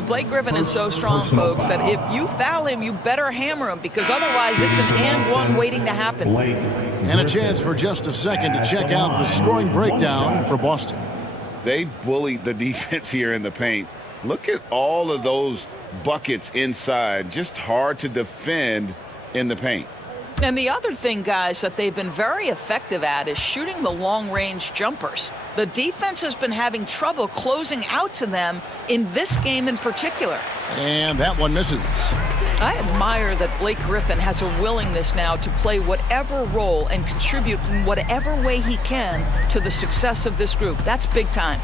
Blake Griffin is so strong, folks, that if you foul him, you better hammer him, because otherwise it's an and one waiting to happen. And a chance for just a second to check out the scoring breakdown for Boston. They bullied the defense here in the paint. Look at all of those buckets inside. Just hard to defend in the paint. And the other thing, guys, that they've been very effective at is shooting the long-range jumpers. The defense has been having trouble closing out to them in this game in particular. And that one misses. I admire that Blake Griffin has a willingness now to play whatever role and contribute in whatever way he can to the success of this group. That's big time.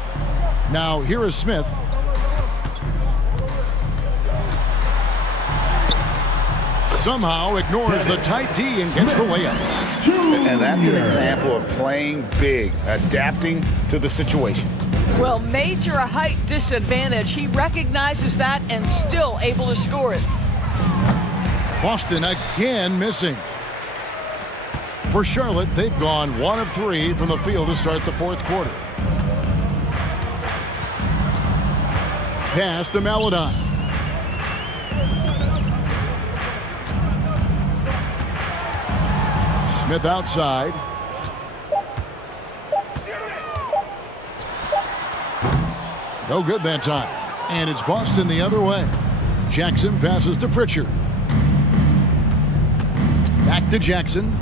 Now, here is Smith. Somehow ignores the tight D and gets the layup. And that's an example of playing big, adapting to the situation. Well, major height disadvantage. He recognizes that and still able to score it. Boston again missing. For Charlotte, they've gone 1 of 3 from the field to start the fourth quarter. Pass to Melodon. Smith outside. No good that time. And it's Boston the other way. Jackson passes to Pritchard. Back to Jackson.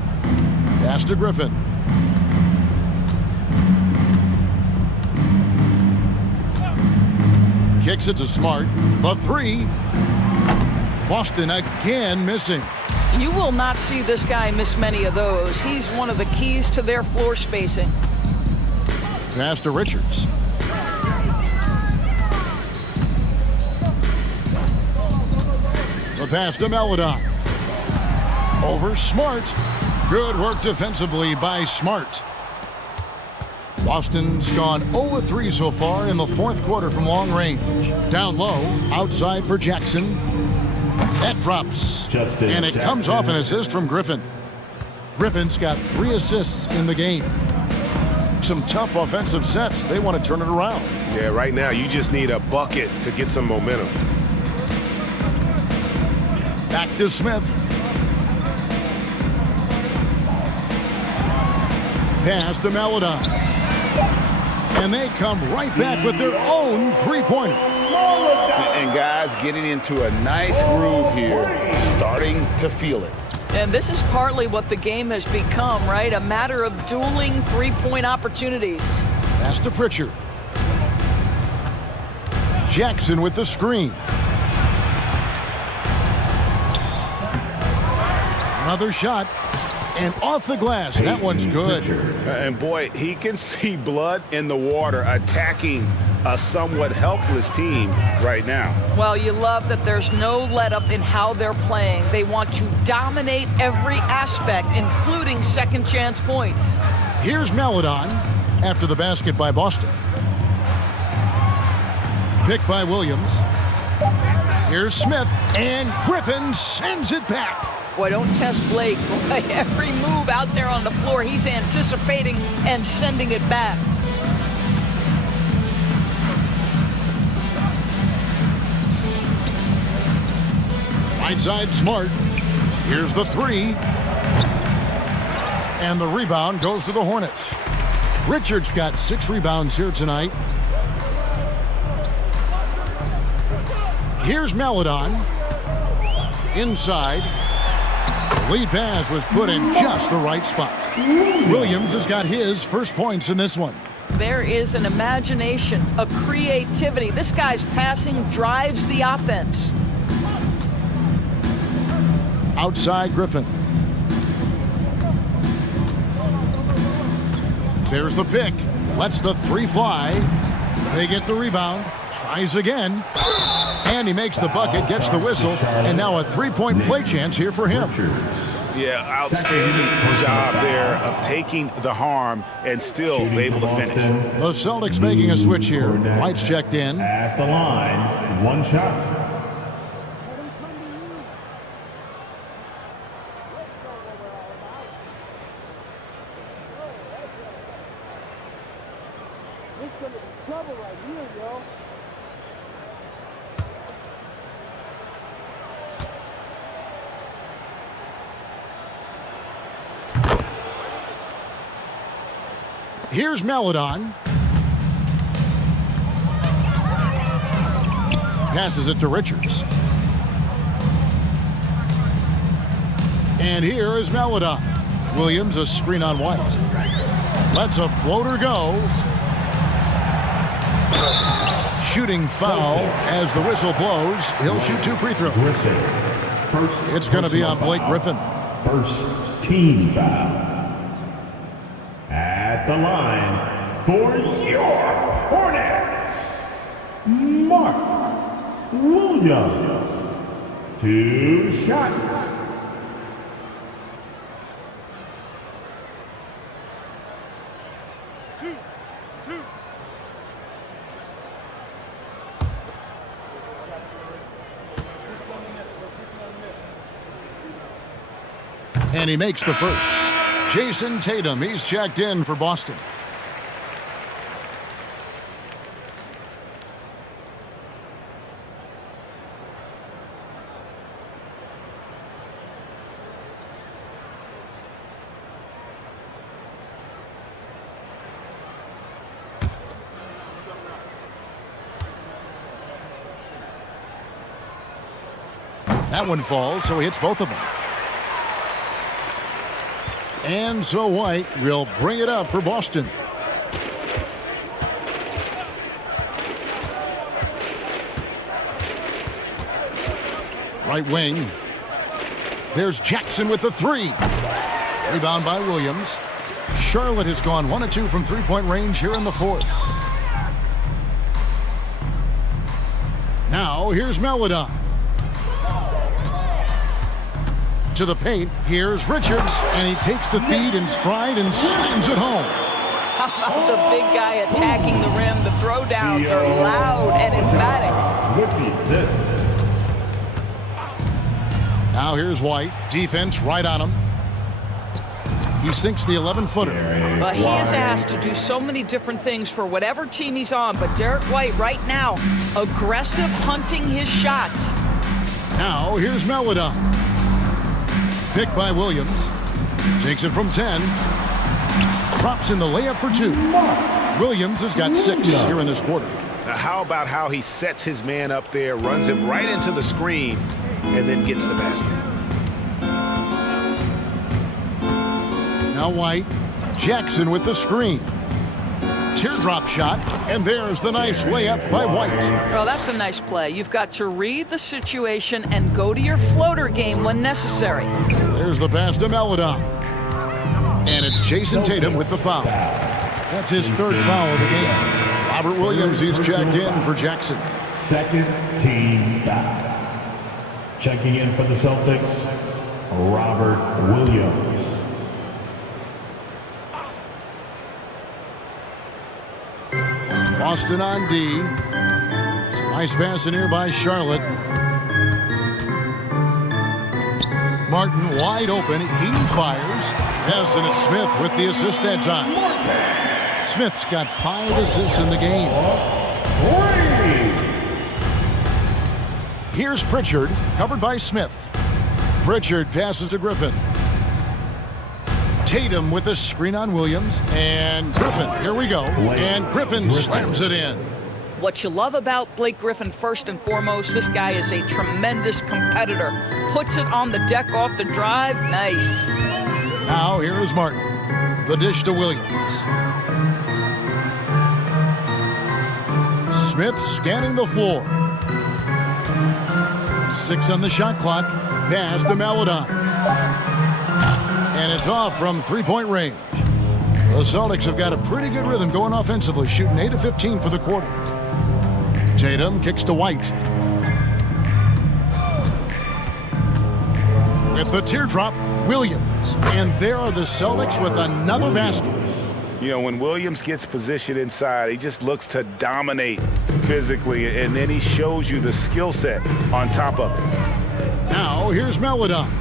Pass to Griffin. Kicks it to Smart. The 3. Boston again missing. You will not see this guy miss many of those. He's one of the keys to their floor spacing. Pass to Richards. The pass to Melodon. Over Smart. Good work defensively by Smart. Boston's gone 0 of 3 so far in the fourth quarter from long range. Down low, outside for Jackson. That drops. And it comes off an assist from Griffin. Griffin's got 3 assists in the game. Some tough offensive sets. They want to turn it around. Yeah, right now you just need a bucket to get some momentum. Back to Smith. Pass to Maladon. And they come right back with their own three-pointer. And guys getting into a nice groove here, starting to feel it. And this is partly what the game has become, right? A matter of dueling three-point opportunities. Pass to Pritchard. Jackson with the screen. Another shot. And off the glass. That one's good. And boy, he can see blood in the water attacking a somewhat helpless team right now. Well, you love that there's no let-up in how they're playing. They want to dominate every aspect, including second-chance points. Here's Maladon after the basket by Boston. Pick by Williams. Here's Smith, and Griffin sends it back. Boy, don't test Blake. Boy, every move out there on the floor, he's anticipating and sending it back. Right side Smart. Here's the three. And the rebound goes to the Hornets. Richards got 6 rebounds here tonight. Here's Maladon. Inside. The lead pass was put in just the right spot. Williams has got his first points in this one. There is an imagination, a creativity. This guy's passing drives the offense. Outside Griffin. There's the pick. Lets the three fly. They get the rebound. Tries again. And he makes the bucket, gets the whistle, and now a three-point play chance here for him. Yeah, outstanding job there of taking the harm and still able to finish. The Celtics making a switch here. White's checked in. At the line, one shot. Here's Maladon. Passes it to Richards. And here is Maladon. Williams a screen on White. Lets a floater go. Shooting foul as the whistle blows. He'll shoot 2 free throws. It's going to be on Blake Griffin. First team foul. At the line for your Hornets, Mark Williams. 2 shots. And he makes the first. Jason Tatum, he's checked in for Boston. That one falls, so he hits both of them. And so White will bring it up for Boston. Right wing. There's Jackson with the three. Rebound by Williams. Charlotte has gone 1 of 2 from three-point range here in the fourth. Now here's Maladon. To the paint, here's Richards, and he takes the feed in stride and slams it home. How about the big guy attacking the rim? The throwdowns are loud and emphatic. With the assist. Now here's White. Defense right on him. He sinks the 11-footer. But he is asked to do so many different things for whatever team he's on. But Derek White right now, aggressive hunting his shots. Now here's Melodon. Picked by Williams. Takes it from 10. Drops in the layup for 2. Williams has got 6 here in this quarter. Now how about how he sets his man up there, runs him right into the screen, and then gets the basket. Now White. Jackson with the screen. Teardrop shot, and there's the nice layup by White. Well, that's a nice play. You've got to read the situation and go to your floater game when necessary. There's the pass to Melodon. And it's Jason Tatum with the foul. That's his 3rd foul of the game. Robert Williams, he's checked in for Jackson. Second team foul. Checking in for the Celtics, Robert Williams. Boston on D. Some nice pass in here by Charlotte. Martin wide open. He fires. Yes, and it's Smith with the assist that time. Smith's got 5 assists in the game. Here's Pritchard, covered by Smith. Pritchard passes to Griffin. Tatum with a screen on Williams. And Griffin, here we go. And Griffin slams it in. What you love about Blake Griffin, first and foremost, this guy is a tremendous competitor. Puts it on the deck off the drive. Nice. Now here is Martin. The dish to Williams. Smith scanning the floor. 6 on the shot clock. Pass to Melodon. And it's off from 3-point range. The Celtics have got a pretty good rhythm going offensively, shooting 8 of 15 for the quarter. Tatum kicks to White. With the teardrop, Williams. And there are the Celtics with another basket. You know, when Williams gets positioned inside, he just looks to dominate physically, and then he shows you the skill set on top of it. Now here's Melodon.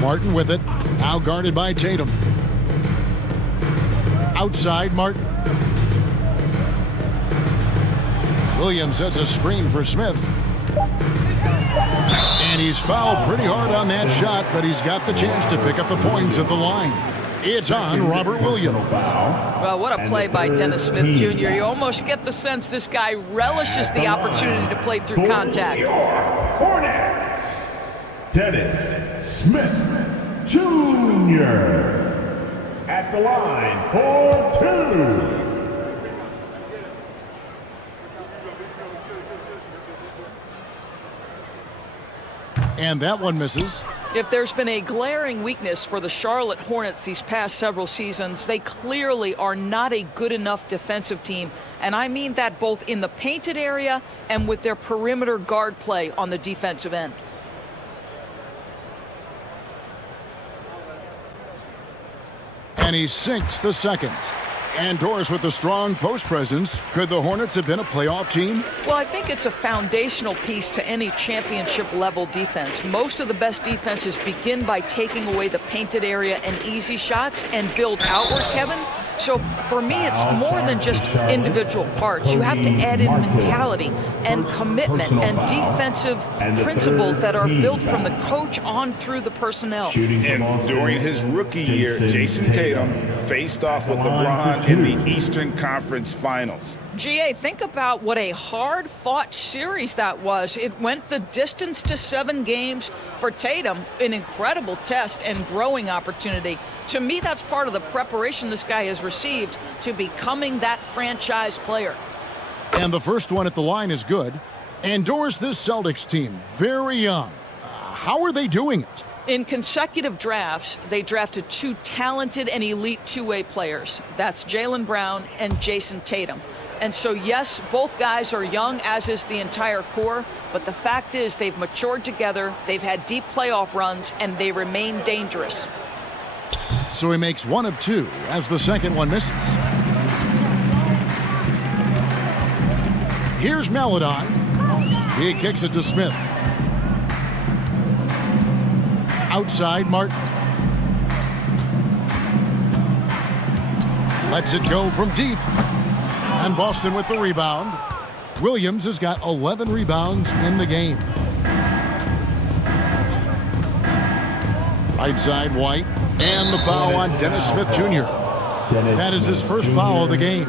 Martin with it. Now guarded by Tatum. Outside, Martin. Williams sets a screen for Smith. And he's fouled pretty hard on that shot, but he's got the chance to pick up the points at the line. It's on Robert Williams. Well, what a play by Dennis Smith Jr. You almost get the sense this guy relishes the opportunity to play through contact. Hornets, Dennis Smith Jr. at the line for 2. And that one misses. If there's been a glaring weakness for the Charlotte Hornets these past several seasons, they clearly are not a good enough defensive team. And I mean that both in the painted area and with their perimeter guard play on the defensive end. And he sinks the second. And Doris with a strong post presence. Could the Hornets have been a playoff team? Well, I think it's a foundational piece to any championship level defense. Most of the best defenses begin by taking away the painted area and easy shots and build outward, Kevin. So for me, it's more than just individual parts. You have to add in mentality and commitment and defensive principles that are built from the coach on through the personnel. And during his rookie year, Jason Tatum faced off with LeBron in the Eastern Conference Finals. GA, think about what a hard-fought series that was. It went the distance to 7 games. For Tatum, an incredible test and growing opportunity. To me, that's part of the preparation this guy has received to becoming that franchise player. And the first one at the line is good. And Doris, this Celtics team, very young. How are they doing it? In consecutive drafts, they drafted 2 talented and elite two-way players. That's Jaylen Brown and Jason Tatum. And so, yes, both guys are young, as is the entire core. But the fact is they've matured together, they've had deep playoff runs, and they remain dangerous. So he makes 1 of 2 as the second one misses. Here's Melodon. He kicks it to Smith. Outside, Martin. Lets it go from deep. And Boston with the rebound. Williams has got 11 rebounds in the game. Right side, White. And the foul on Dennis Smith Jr. That is his first foul of the game.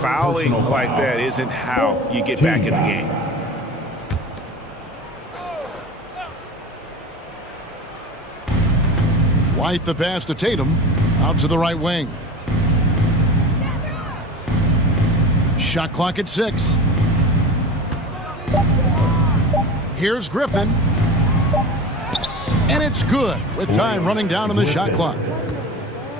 Fouling like that isn't how you get back in the game. White the pass to Tatum. Out to the right wing. Shot clock at 6. Here's Griffin. And it's good with time running down on the shot clock.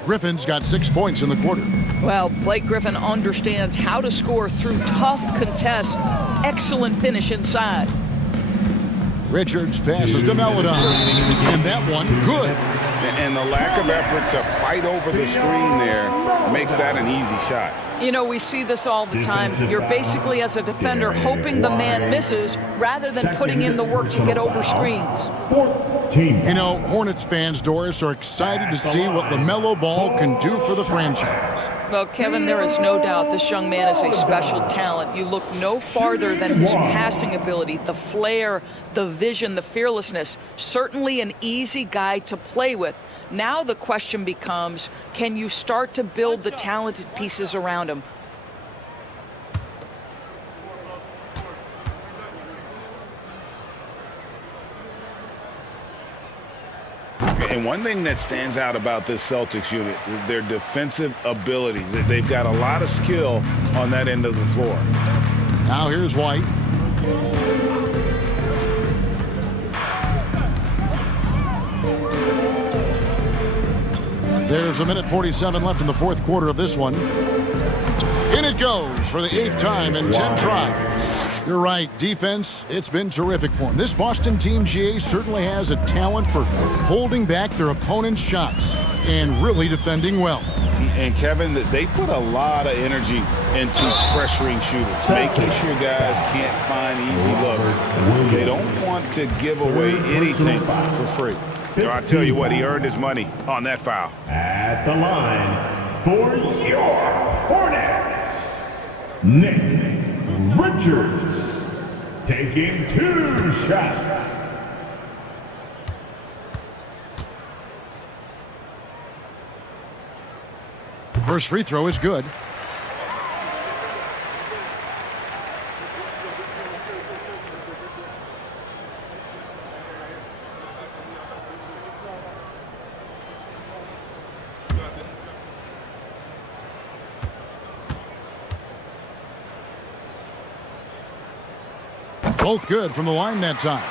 Griffin's got 6 points in the quarter. Well, Blake Griffin understands how to score through tough contests. Excellent finish inside. Richards passes to Melodon. And that one, good. And the lack of effort to fight over the screen there makes that an easy shot. You know, we see this all the time. You're basically, as a defender, hoping the man misses rather than putting in the work to get over screens. You know, Hornets fans, Doris, are excited to see what LaMelo Ball can do for the franchise. Well, Kevin, there is no doubt this young man is a special talent. You look no farther than his passing ability, the flair, the vision, the fearlessness. Certainly an easy guy to play with. Now the question becomes, can you start to build the talented pieces around him? And one thing that stands out about this Celtics unit, their defensive abilities. They've got a lot of skill on that end of the floor. Now here's White. There's a minute 47 left in the fourth quarter of this one. In it goes for the 8th time in 10 tries. You're right. Defense, it's been terrific for him. This Boston team, GA, certainly has a talent for holding back their opponent's shots and really defending well. And, Kevin, they put a lot of energy into pressuring shooters, making sure guys can't find easy looks. They don't want to give away anything for free. So I tell you what, he earned his money on that foul. At the line for your Hornets, Nick Richards, taking 2 shots. First free throw is good. Both good from the line that time.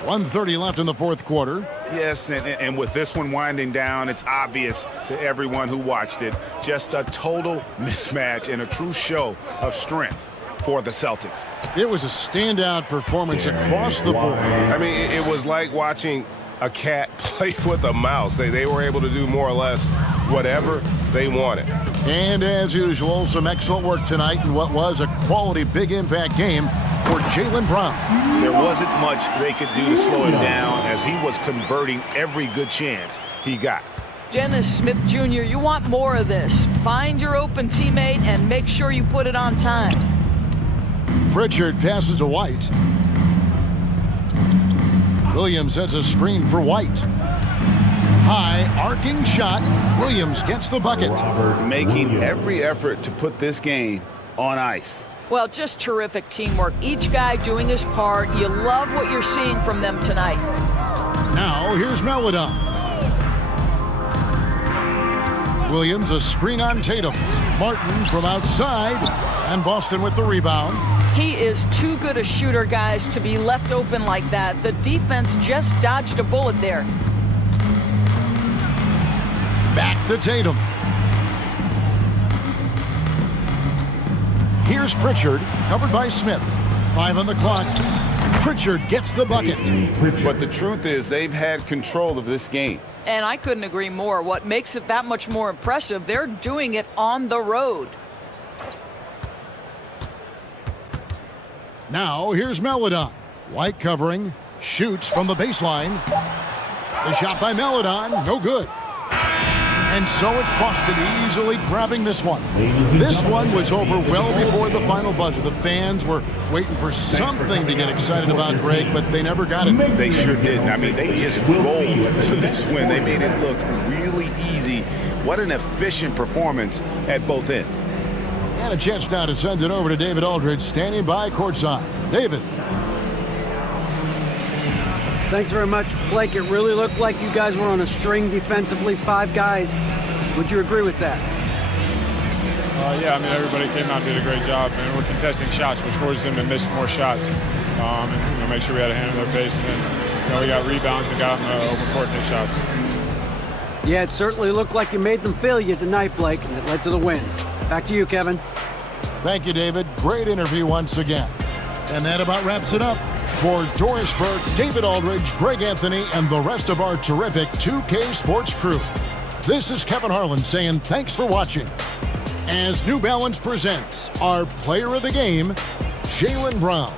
1:30 left in the fourth quarter. Yes, and with this one winding down, it's obvious to everyone who watched it. Just a total mismatch and a true show of strength for the Celtics. It was a standout performance across the board. I mean, it was like watching a cat play with a mouse. They were able to do more or less whatever they wanted. And as usual, some excellent work tonight in what was a quality big impact game for Jaylen Brown. There wasn't much they could do to slow him down as he was converting every good chance he got. Dennis Smith Jr., you want more of this. Find your open teammate and make sure you put it on time. Pritchard passes to White. Williams sets a screen for White. High arcing shot. Williams gets the bucket. Making every effort to put this game on ice. Well, just terrific teamwork. Each guy doing his part. You love what you're seeing from them tonight. Now here's Melodon. Williams a screen on Tatum. Martin from outside. And Boston with the rebound. He is too good a shooter, guys, to be left open like that. The defense just dodged a bullet there. Back to Tatum. Here's Pritchard, covered by Smith. 5 on the clock. Pritchard gets the bucket. But the truth is, they've had control of this game. And I couldn't agree more. What makes it that much more impressive, they're doing it on the road. Now here's Melodon. White covering. Shoots from the baseline. The shot by Melodon, no good. And so it's Boston easily grabbing this one. This one was over well before the final buzzer. The fans were waiting for something to get excited about, Greg, but they never got it. They sure didn't. I mean, they just rolled to this win. They made it look really easy. What an efficient performance at both ends. And a chance now to send it over to David Aldridge, standing by courtside. David. Thanks very much, Blake. It really looked like you guys were on a string defensively, 5 guys. Would you agree with that? Yeah, I mean, everybody came out and did a great job, and we're contesting shots, which forced them to miss more shots, and make sure we had a hand in their face, and then we got rebounds and got them open court and hit shots. Yeah, it certainly looked like you made them fail you tonight, Blake, and it led to the win. Back to you, Kevin. Thank you, David. Great interview once again. And that about wraps it up. For Doris Burke, David Aldridge, Greg Anthony, and the rest of our terrific 2K Sports crew, this is Kevin Harlan saying thanks for watching. As New Balance presents our player of the game, Jaylen Brown.